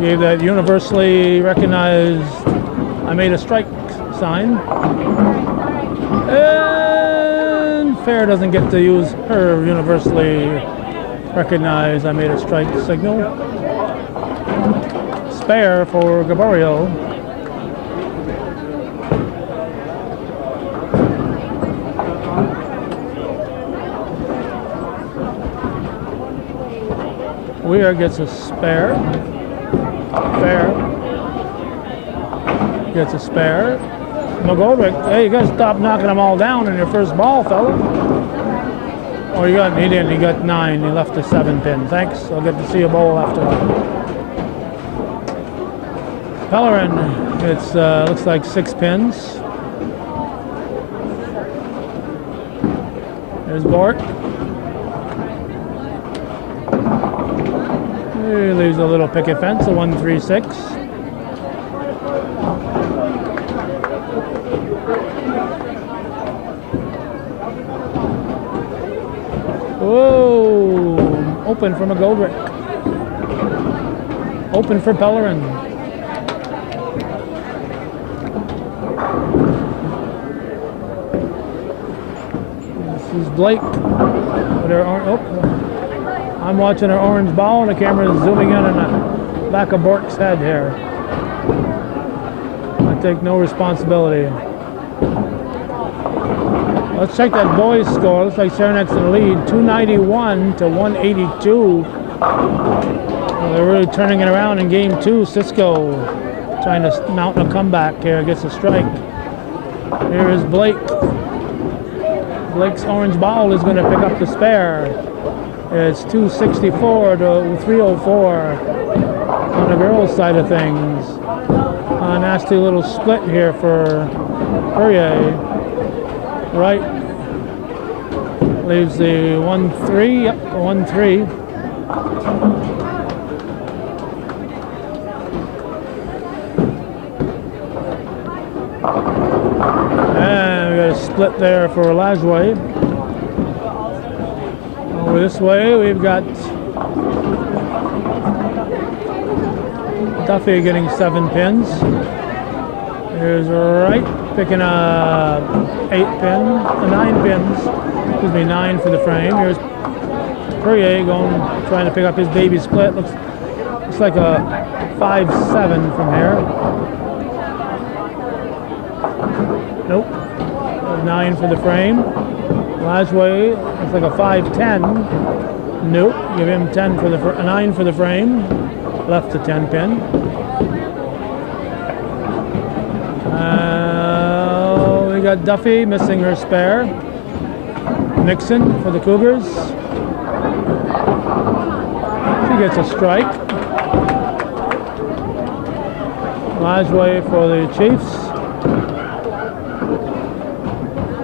Gave that universally recognized I made a strike sign. And Fair doesn't get to use her universally recognized I made a strike signal. Spare for Gaborio. Weir gets a spare. Fair gets a spare. McGoldrick, hey, you gotta stop knocking them all down in your first ball, fella. Oh, he didn't. He got 9. He left a 7 pin. Thanks. I'll get to see a bowl after that. Pellerin, it's looks like 6 pins. There's Bork. He leaves a little picket fence, a 1-3-6. Whoa! Open for McGoldrick. Open for Pellerin. This is Blake. I'm watching her orange ball, and the camera is zooming in on the back of Bork's head here. I take no responsibility. Let's check that boys' score. Looks like Saranac's in the lead, 291 to 182. Well, they're really turning it around in game 2. Cisco trying to mount a comeback here, gets a strike. Here is Blake. Blake's orange ball is going to pick up the spare. It's 264 to 304 on the girls' side of things. A nasty little split here for Perrier. Right leaves the 1-3. Yep, 1-3. And we got a split there for Lajoie. Over this way, we've got Duffy getting 7 pins. Here's Wright picking up 9 pins. Excuse me, 9 for the frame. Here's Perrier trying to pick up his baby split. Looks like a 5-7 from here. Nope. 9 for the frame. Lajoie looks like a 5-10. Nope. Give him 9 for the frame. Left the 10 pin. We got Duffy missing her spare. Nixon for the Cougars. She gets a strike. Lajoie for the Chiefs.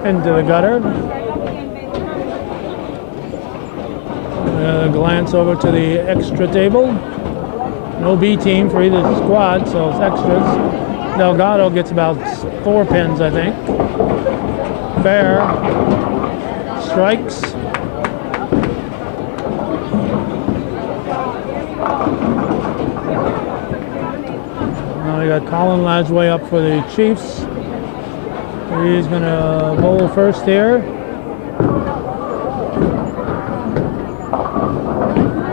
Into the gutter. Glance over to the extra table. No B team for either squad, so it's extras. Delgado gets about 4 pins, I think. Fair. Strikes. Now we got Colin Lajoie up for the Chiefs. He's going to bowl first here.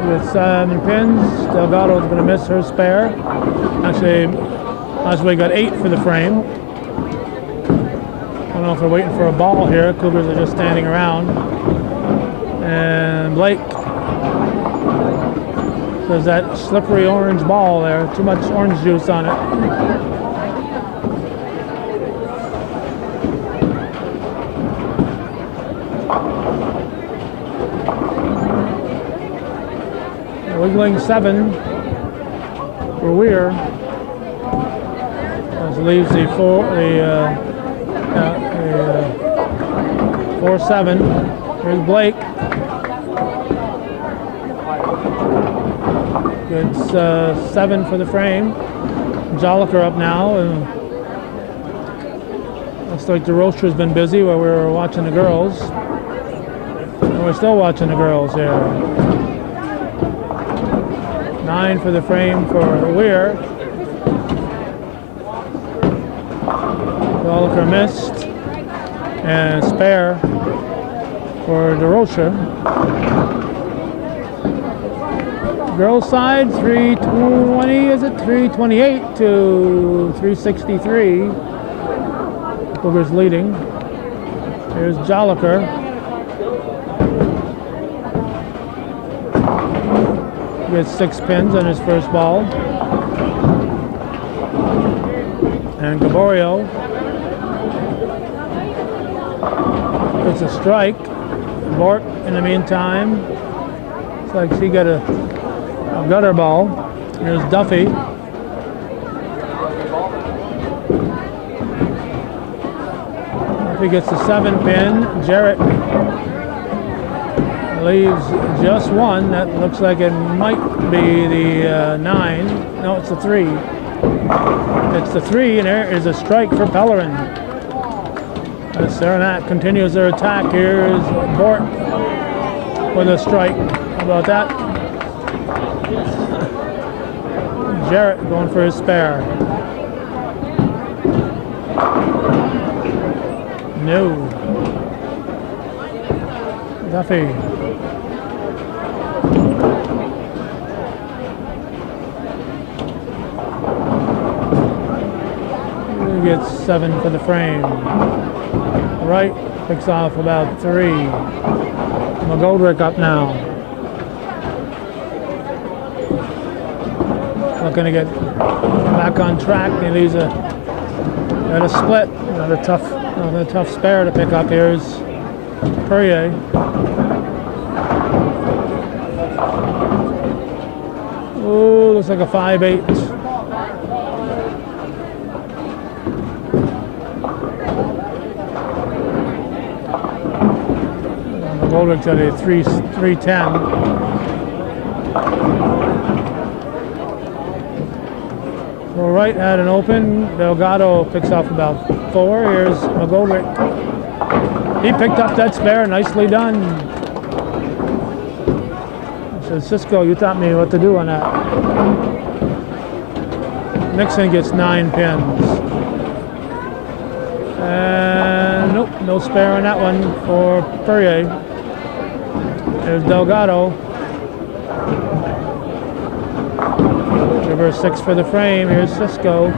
With 7 pins, Delgado's going to miss her spare. Actually, Lajoie got 8 for the frame. I don't know if they're waiting for a ball here. Cougars are just standing around. And Blake. There's that slippery orange ball there. Too much orange juice on it. Wiggling 7 for Weir. This leaves the 4-7. Here's Blake. It's 7 for the frame. Joliker up now. Looks like the roaster's been busy while we were watching the girls. And we're still watching the girls here. 9 for the frame for Weir. Joliker missed. And spare for DeRocher. Girls side, 320, is it? 328 to 363. Cougars leading. Here's Joliker. Gets 6 pins on his first ball. And Gaborio gets a strike. Bort, in the meantime, looks like she got a gutter ball. Here's Duffy. Duffy gets the 7 pin. Jarrett leaves just 1. That looks like it might be the 9. No, it's the 3. It's the 3, and there is a strike for Pellerin. Saranac continues their attack. Here's Bort with a strike. How about that? Jarrett going for his spare. No. Duffy. gets 7 for the frame. Right picks off about 3. McGoldrick up now. Looking to get back on track. He leaves a split. Another tough spare to pick up. Here's Perrier. Ooh, looks like a 5-8. McGoldrick's at a 3-10. So right had an open. Delgado picks off about 4. Here's McGoldrick. He picked up that spare. Nicely done. Says Cisco, you taught me what to do on that. Nixon gets 9 pins. And nope, no spare on that one for Perrier. There's Delgado. Reverse 6 for the frame. Here's Cisco.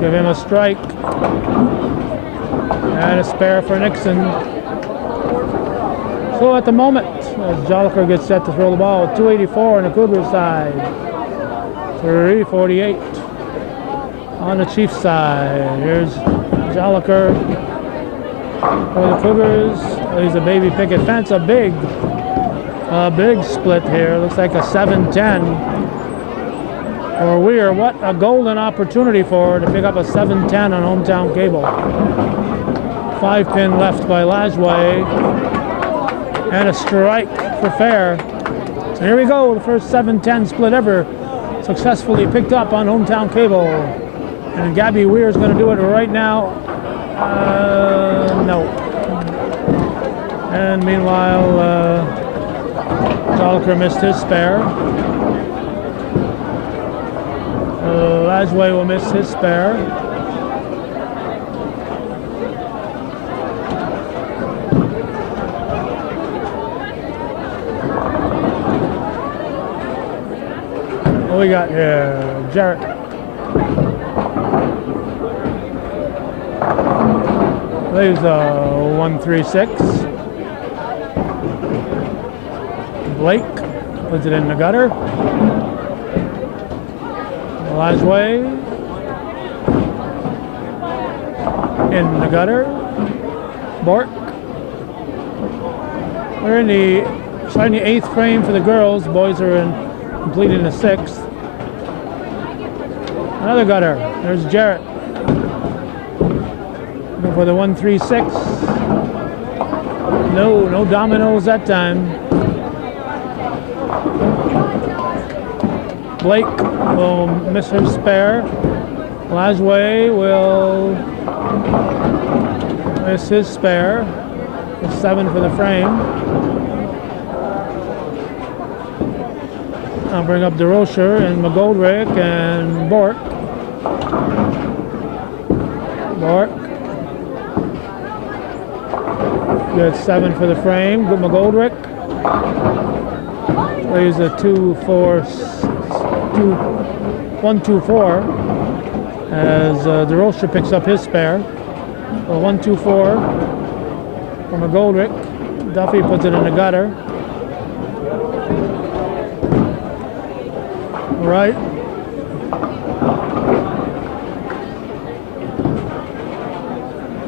Give him a strike. And a spare for Nixon. So at the moment, as Joliker gets set to throw the ball, 284 on the Cougars side. 348 on the Chiefs side. Here's Joliker for the Cougars. He's a baby picket fence. A big split here. Looks like a 7-10 for Weir. What a golden opportunity for her to pick up a 7-10 on hometown cable. 5-pin left by Lajway. And a strike for fair. So here we go. The first 7-10 split ever successfully picked up on hometown cable. And Gabby Weir is going to do it right now. No. And meanwhile, Joliker missed his spare. Lajway will miss his spare. What we got here? Jarrett. Leaves a 1-3-6. Blake puts it in the gutter. Lajway in the gutter. Bork. We're starting the 8th frame for the girls. Boys are completing the 6th. Another gutter. There's Jarrett. Looking for the 1-3-6. No dominoes that time. Blake will miss her spare. Lajway will miss his spare. It's 7 for the frame. I'll bring up DeRocher and McGoldrick and Bork. Bork. Good 7 for the frame. Good McGoldrick. Plays a 1-2-4 as DeRocher picks up his spare. A 1-2-4 for McGoldrick. Duffy puts it in the gutter. Right.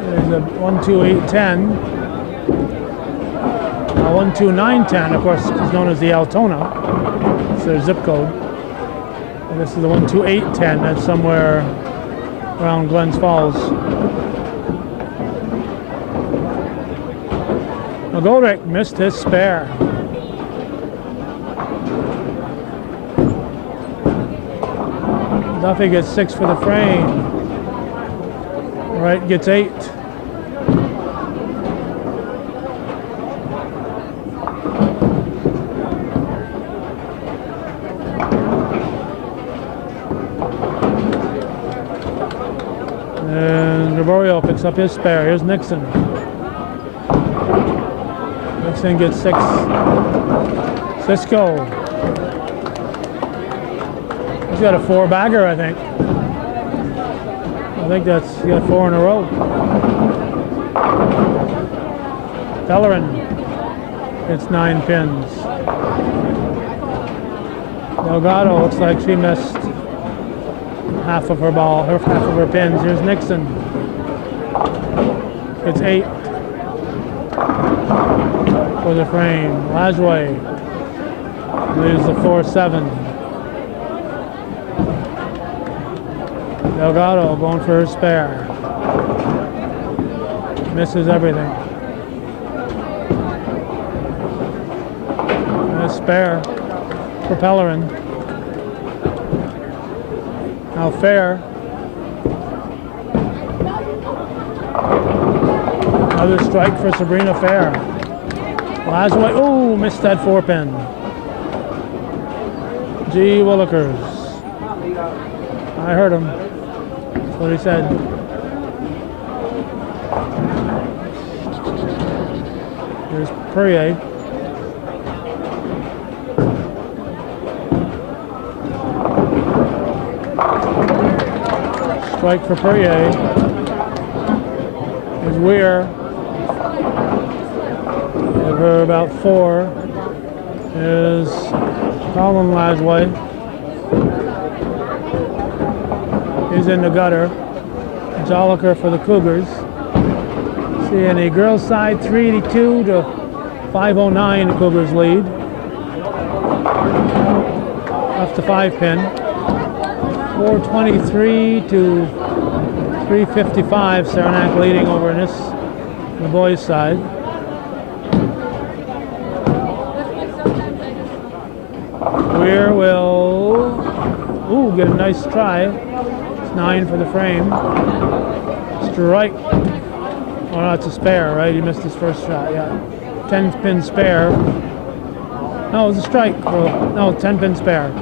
There's a 1-2-8-10. 1-2-9-10, of course, is known as the Altona. It's their zip code. And this is the 1-2-8-10. That's somewhere around Glens Falls. McGoldrick missed his spare. Duffy gets 6 for the frame. Wright gets 8. And Gregorio picks up his spare. Here's Nixon. Nixon gets 6 Cisco. He's got a 4-bagger, I think. I think that's, he got 4 in a row. Bellerin. It's 9 pins. Delgado looks like she missed half of her ball, half of her pins. Here's Nixon. It's 8 for the frame. Lajoie leaves the 4-7. Delgado going for her spare. Misses everything. And a spare for Pellerin. Now fair. Another strike for Sabrina Fair. Lajoie, oh, missed that 4-pin. Gee Willikers. I heard him. That's what he said. Here's Perrier. Strike for Perrier. Here's Weir. Give her about 4. Is Colin Lajoie. He's in the gutter. Joliker for the Cougars. See, in the girls' side, 382 to 509, the Cougars lead. Up to 5-pin. 423 to 355, Saranac leading over in this, the boys' side. Weir will, ooh, get a nice try. It's 9 for the frame. Strike. Oh, no, it's a spare, right? He missed his first shot, yeah. 10-pin spare. No, it was a strike. No, 10-pin spare.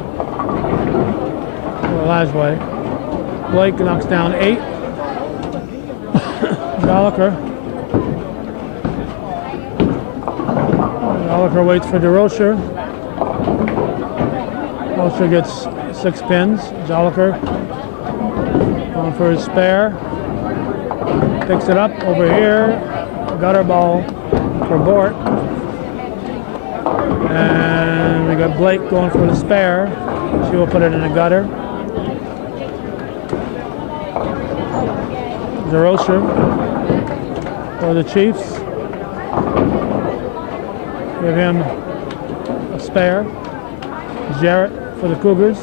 For Lajoie. Blake knocks down 8. Joliker. Joliker waits for DeRocher. DeRocher gets 6 pins. Joliker going for his spare. Picks it up over here. Gutter ball for Bort. And we got Blake going for the spare. She will put it in the gutter. DeRocher for the Chiefs. Give him a spare. Jarrett for the Cougars.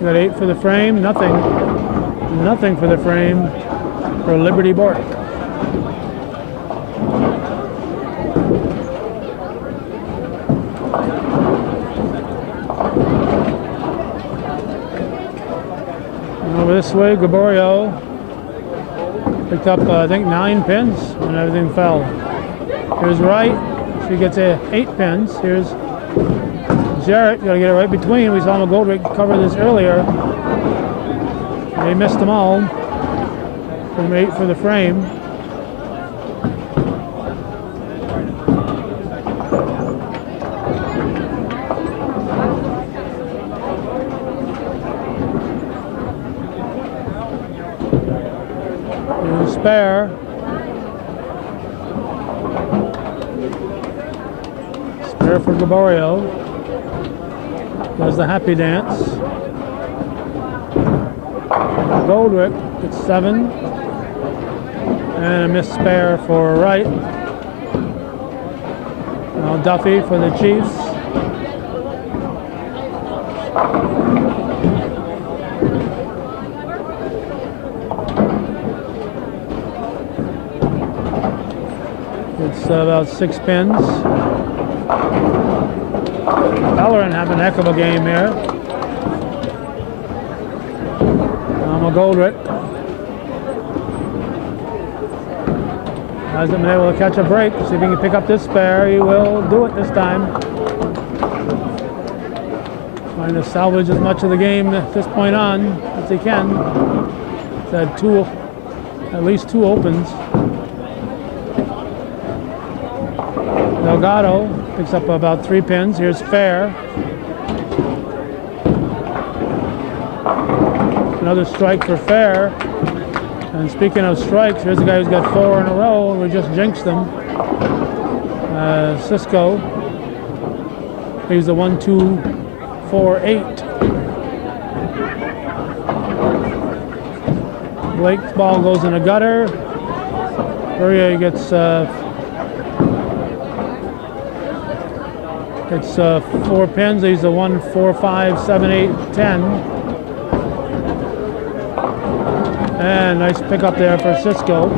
Got 8 for the frame. Nothing for the frame for Liberty Bort. Over this way, Gaborio picked up, I think, 9 pins when everything fell. Here's Wright. She gets 8 pins. Here's Jarrett. Got to get it right between. We saw McGoldrick cover this earlier. They missed them all. From 8 for the frame. Spare. Spare for Gaborio. Does the happy dance. Goldrick gets 7. And a missed spare for Wright. Now Duffy for the Chiefs. It's about 6 pins. Bellerin having a heck of a game here. McGoldrick hasn't been able to catch a break. See if he can pick up this spare. He will do it this time. Trying to salvage as much of the game at this point on as he can. Had at least two opens. Delgado picks up about 3 pins. Here's Fair. Another strike for Fair. And speaking of strikes, here's a guy who's got 4 in a row, and we just jinxed him. Cisco. He's a 1, 2, 4, 8. Blake's ball goes in a gutter. Fourier gets 4 pins. He's a 1, 4, 5, 7, 8, 10. And nice pickup there for Cisco.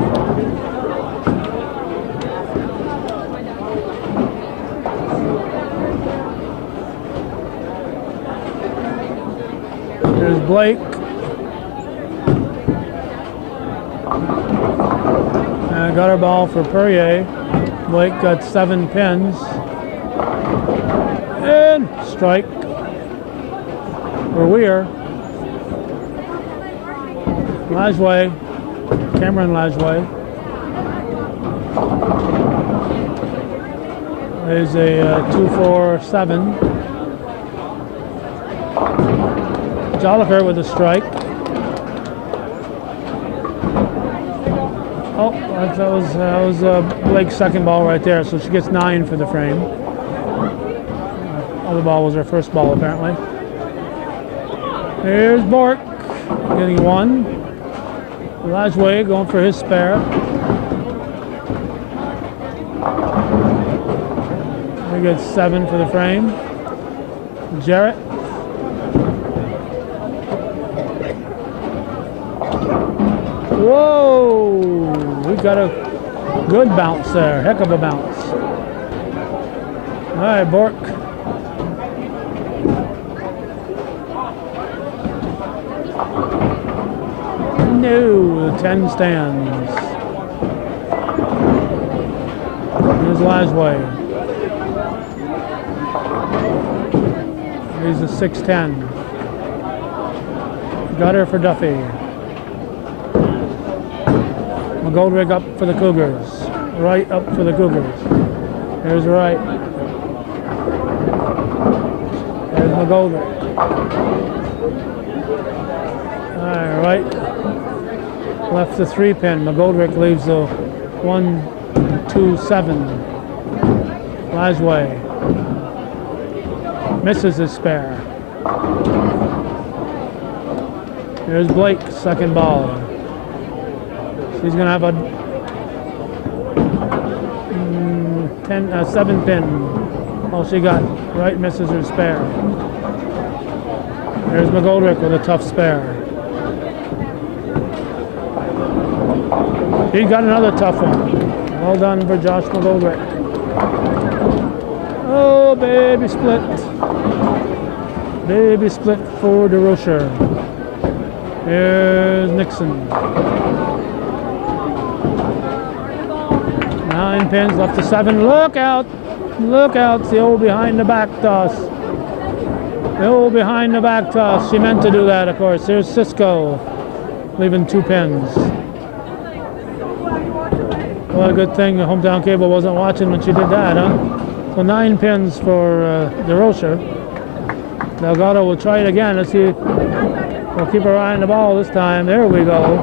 There's Blake. And a gutter ball for Perrier. Blake got 7 pins. And strike for Weir. Lajway, Cameron Lajway. There's a 2, 4, 7. Jolliker with a strike. Oh, that was Blake's second ball right there, so she gets 9 for the frame. Other ball was her first ball, apparently. Here's Bork, getting 1. Lajway going for his spare. He gets 7 for the frame. Jarrett. Whoa! We got a good bounce there. Heck of a bounce. All right, Bork. No, 10 stands. Here's Lajway. Here's a 6-10. Gutter for Duffy. McGoldrick up for the Cougars. Right up for the Cougars. Here's right. There's McGoldrick. All right. Left the 3 pin. McGoldrick leaves the 1, 2, 7. Lajway misses his spare. Here's Blake, second ball. He's going to have a 7 pin. All she got. Right misses her spare. There's McGoldrick with a tough spare. He got another tough one. Well done for Josh McGoldrick. Oh, baby split. Baby split for DeRocher. Here's Nixon. 9 pins, left to 7. Look out! Look out! It's the old behind the back toss. The old behind the back toss. She meant to do that, of course. Here's Cisco, leaving 2 pins. What a good thing the Hometown Cable wasn't watching when she did that, huh? So 9 pins for DeRocher. Delgado will try it again. Let's see. We'll keep her eye on the ball this time. There we go.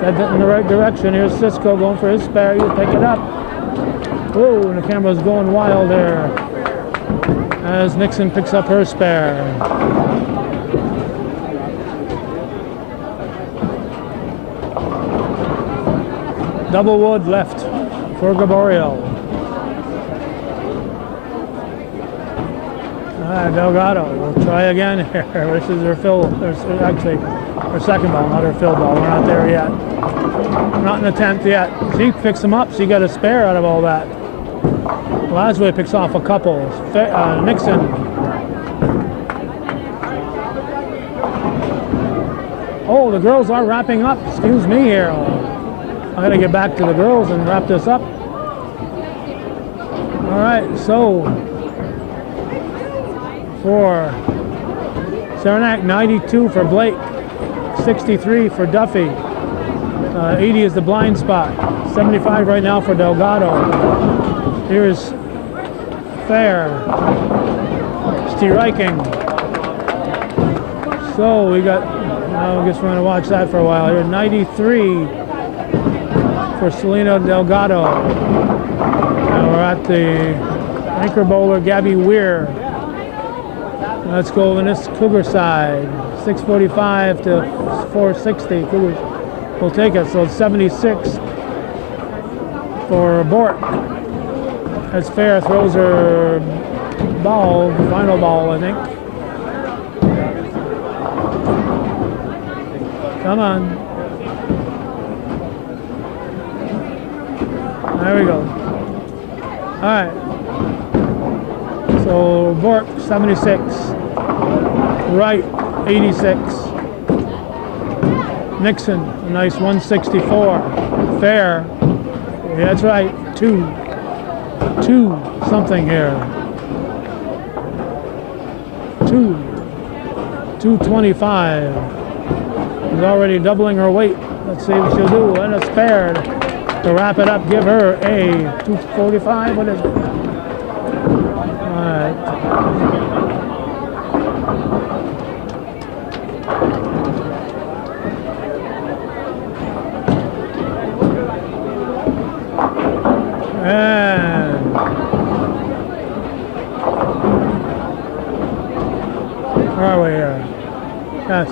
Said that in the right direction. Here's Cisco going for his spare. You pick it up. Whoa, and the camera's going wild there as Nixon picks up her spare. Double wood left for Gaborio. Delgado will try again here. This is her fill, actually her second ball, not her fill ball. We're not there yet. We're not in the 10th yet. She picks them up. She got a spare out of all that. Lajway picks off a couple. Nixon. Oh, the girls are wrapping up. Excuse me here. I gotta get back to the girls and wrap this up. All right, so for Saranac 92 for Blake, 63 for Duffy, 80 is the blind spot, 75 right now for Delgado. Here's Fair, Streiking. So we got, I guess we're going to watch that for a while here. 93 for Selena Delgado. Now we're at the anchor bowler, Gabby Weir. Let's go on this Cougar side. 645 to 460. Cougars will take it. So it's 76 for Bork. As Fair throws her ball, final ball, I think. Come on. There we go. All right. So Bork 76, Wright 86, Nixon a nice 164, Fair, yeah, that's right, two something here, 225. She's already doubling her weight. Let's see what she'll do. And a spare to wrap it up. Give her a 245. What is it? All right. And where are we here? Yes.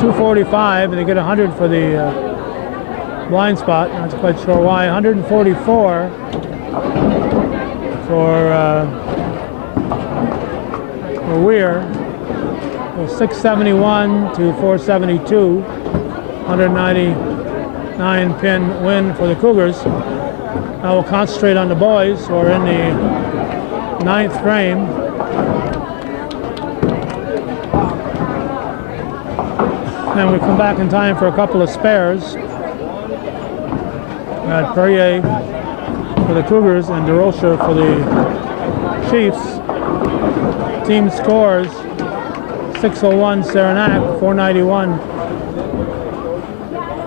245, and they get 100 for the blind spot. Not quite sure why. 144 for Weir. So 671 to 472. 199 pin win for the Cougars. Now we'll concentrate on the boys who are in the 9th frame. And we come back in time for a couple of spares. We had Perrier for the Cougars and DeRocher for the Chiefs. Team scores 601 Saranac, 491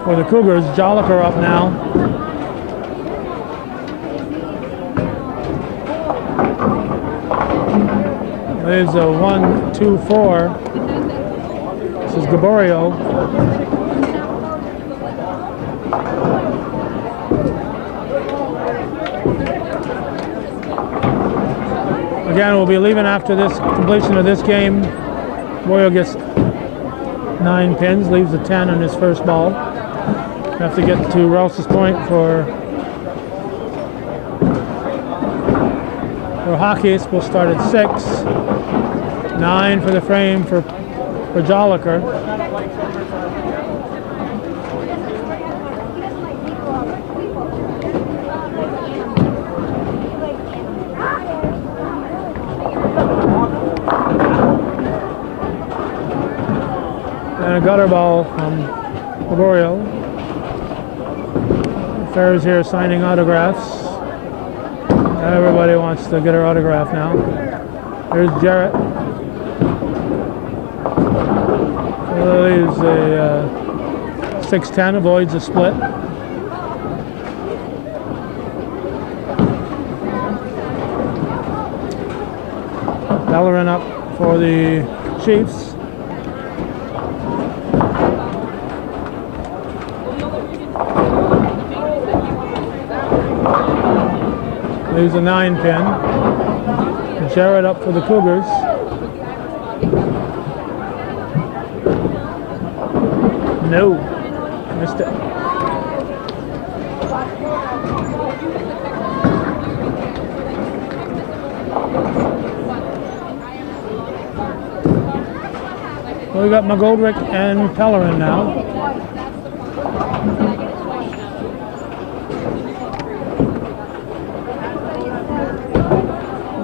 for the Cougars. Joliker up now. There's a 1-2-4. This is Gaborio. Again, we'll be leaving after this completion of this game. Boyle gets 9 pins, leaves a 10 on his first ball. Have to get to Rouse's Point for hockey. We'll start at 6. 9 for the frame for Joliker. And a gutter ball from Gregorio. Fair's here signing autographs. Everybody wants to get her autograph now. Here's Jarrett. Leaves a 6'10", avoids a split. Bellerin up for the Chiefs. Leaves a 9 pin. Jarrett up for the Cougars. No, missed it. Well, we got McGoldrick and Pellerin now.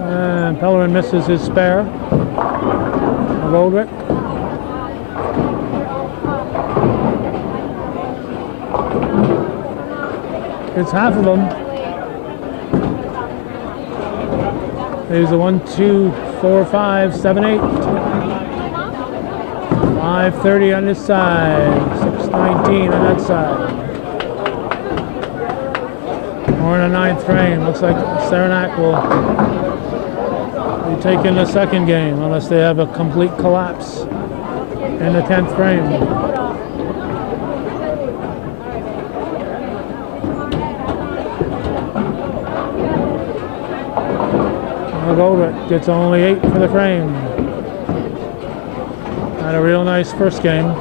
And Pellerin misses his spare. McGoldrick. It's half of them. There's a 1, 2, 4, 5, 7, 8. 5:30 on this side, 6:19 on that side. We're in the ninth frame. Looks like Saranac will be taking the second game unless they have a complete collapse in the 10th frame. McGoldrick gets only 8 for the frame. Had a real nice first game.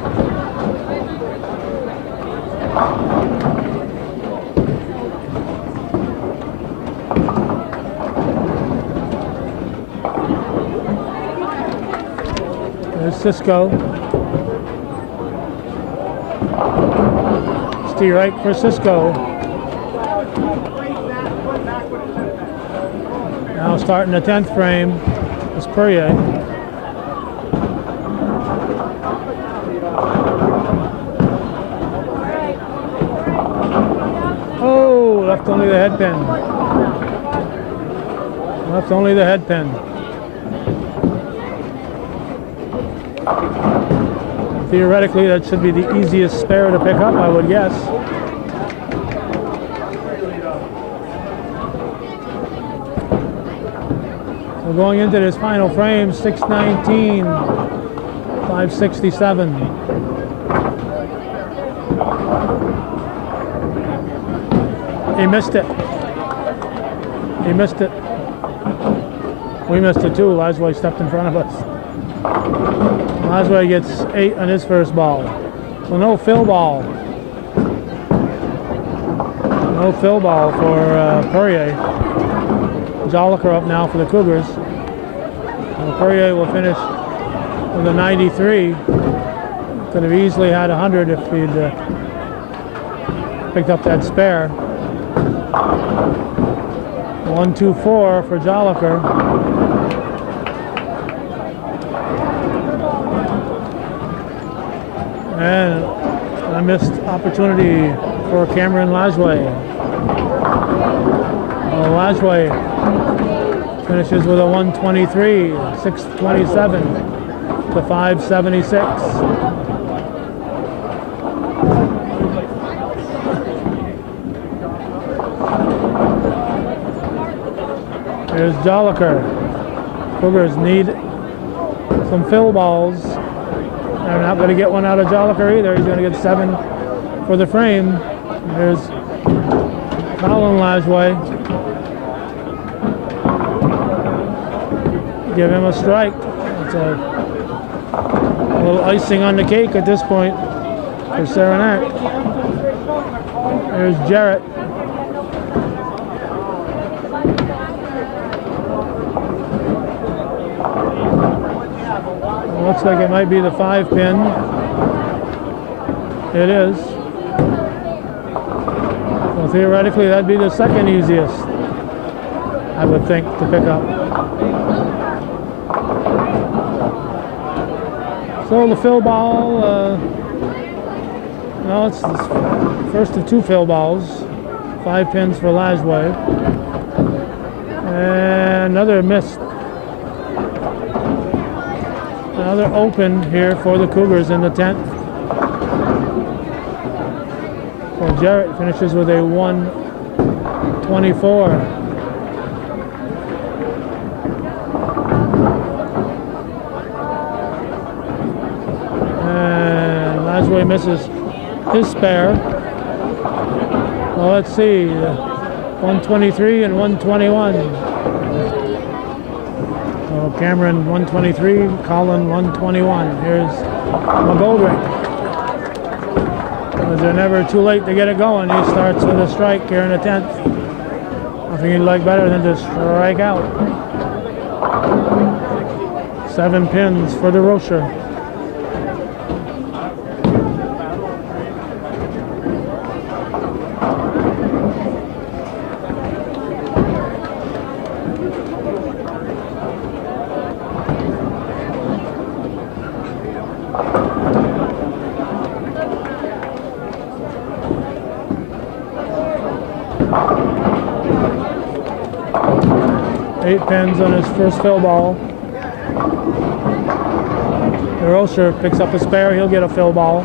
There's Cisco. Steve right for Cisco. Now starting the 10th frame is Perrier. Oh, left only the head pin. Left only the head pin. Theoretically, that should be the easiest spare to pick up, I would guess. So going into this final frame, 6:19, 5:67. He missed it. He missed it. We missed it too. Lasway stepped in front of us. Lasway gets 8 on his first ball. So no fill ball. No fill ball for Perrier. Joliker up now for the Cougars. Perrier will finish with a 93. Could have easily had 100 if he'd picked up that spare. 1-2-4 for Joliker. And a missed opportunity for Cameron Lasway. Lasway finishes with a 123, 627 to 576. Here's Joliker. Cougars need some fill balls. They're not going to get one out of Joliker either. He's going to get 7 for the frame. There's Colin Lasway. Give him a strike. It's a little icing on the cake at this point for Saranac. There's Jarrett. Looks like it might be the 5 pin. It is. Well, theoretically, that'd be the second easiest, I would think, to pick up. So the fill ball, no, it's the first of 2 fill balls. 5 pins for Lasway. And another missed. Another open here for the Cougars in the 10th. So Jarrett finishes with a 124. And Lasway misses his spare. Well, let's see, 123 and 121. Cameron 123, Colin 121. Here's McGoldrick. They're never too late to get it going. He starts with a strike here in the 10th. Nothing he'd like better than to strike out. 7 pins for the Rocher. Eight pins on his first fill ball. Rocher picks up a spare. He'll get a fill ball.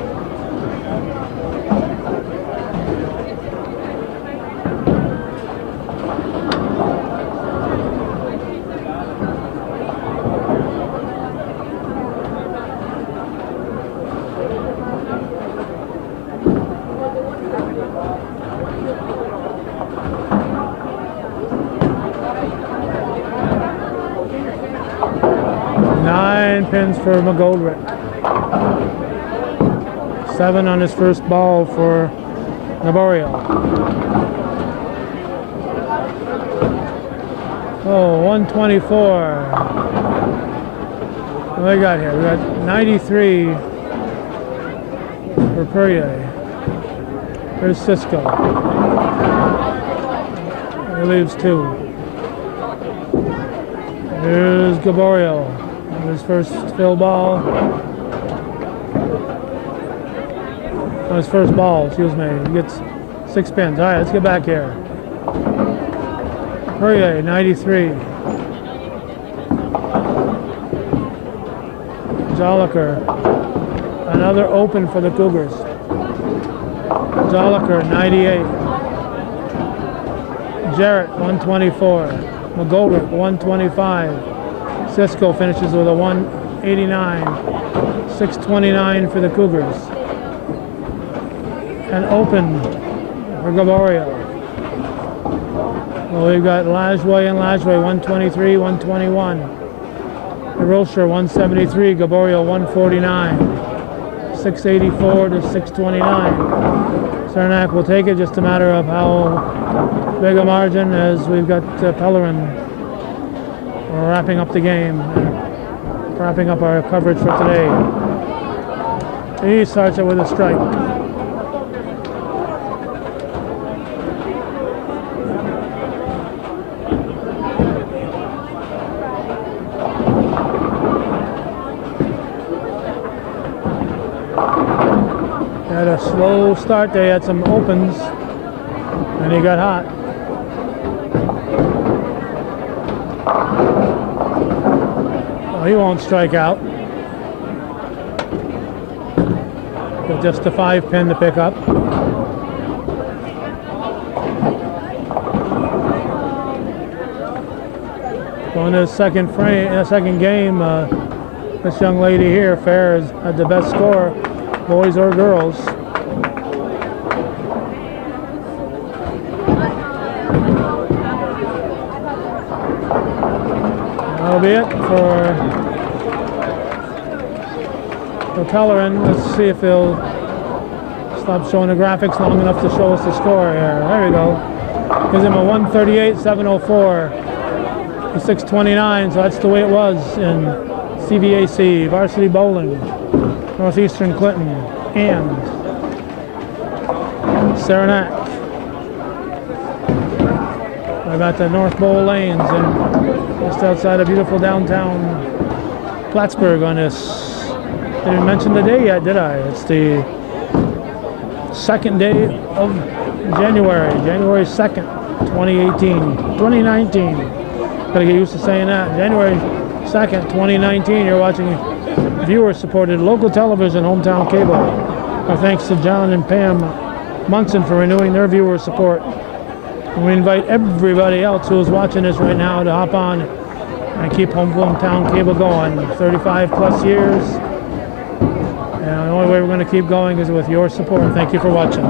Nine pins for McGoldrick. 7 on his first ball for Naborio. Oh, 124. What do we got here? We got 93 for Perrier. Here's Cisco. He leaves 2. Here's Gaborio. His first fill ball. On his first ball, excuse me. He gets 6 pins. All right, let's get back here. Perrier, 93. Zolliker. Another open for the Cougars. Zolliker, 98. Jarrett, 124. McGoldrick, 125. Cisco finishes with a 189. 629 for the Cougars. And open for Gaborio. Well, we've got Lajway and Lajway, 123, 121. Rocher, 173. Gaborio, 149. 684 to 629. Saranac will take it, just a matter of how big a margin, as we've got Pellerin wrapping up the game, wrapping up our coverage for today. He starts it with a strike. Had a slow start. They had some opens, and he got hot. Oh, he won't strike out. But just a 5 pin to pick up. On his second game, this young lady here, Fair, has had the best score, boys or girls. That'll be it for Pellerin. Let's see if he'll stop showing the graphics long enough to show us the score here. There we go. Gives him a 138, 704 to 629. So that's the way it was in CVAC, Varsity Bowling, Northeastern Clinton, and Saranac. I'm at the North Bowl Lanes and just outside of beautiful downtown Plattsburgh on this. Didn't mention the day yet, did I? It's the second day of January 2nd, 2019. Gotta get used to saying that. January 2nd, 2019. You're watching viewer-supported local television, hometown cable. Our thanks to John and Pam Munson for renewing their viewer support. And we invite everybody else who is watching this right now to hop on and keep hometown cable going. 35 plus years. And the only way we're going to keep going is with your support. Thank you for watching.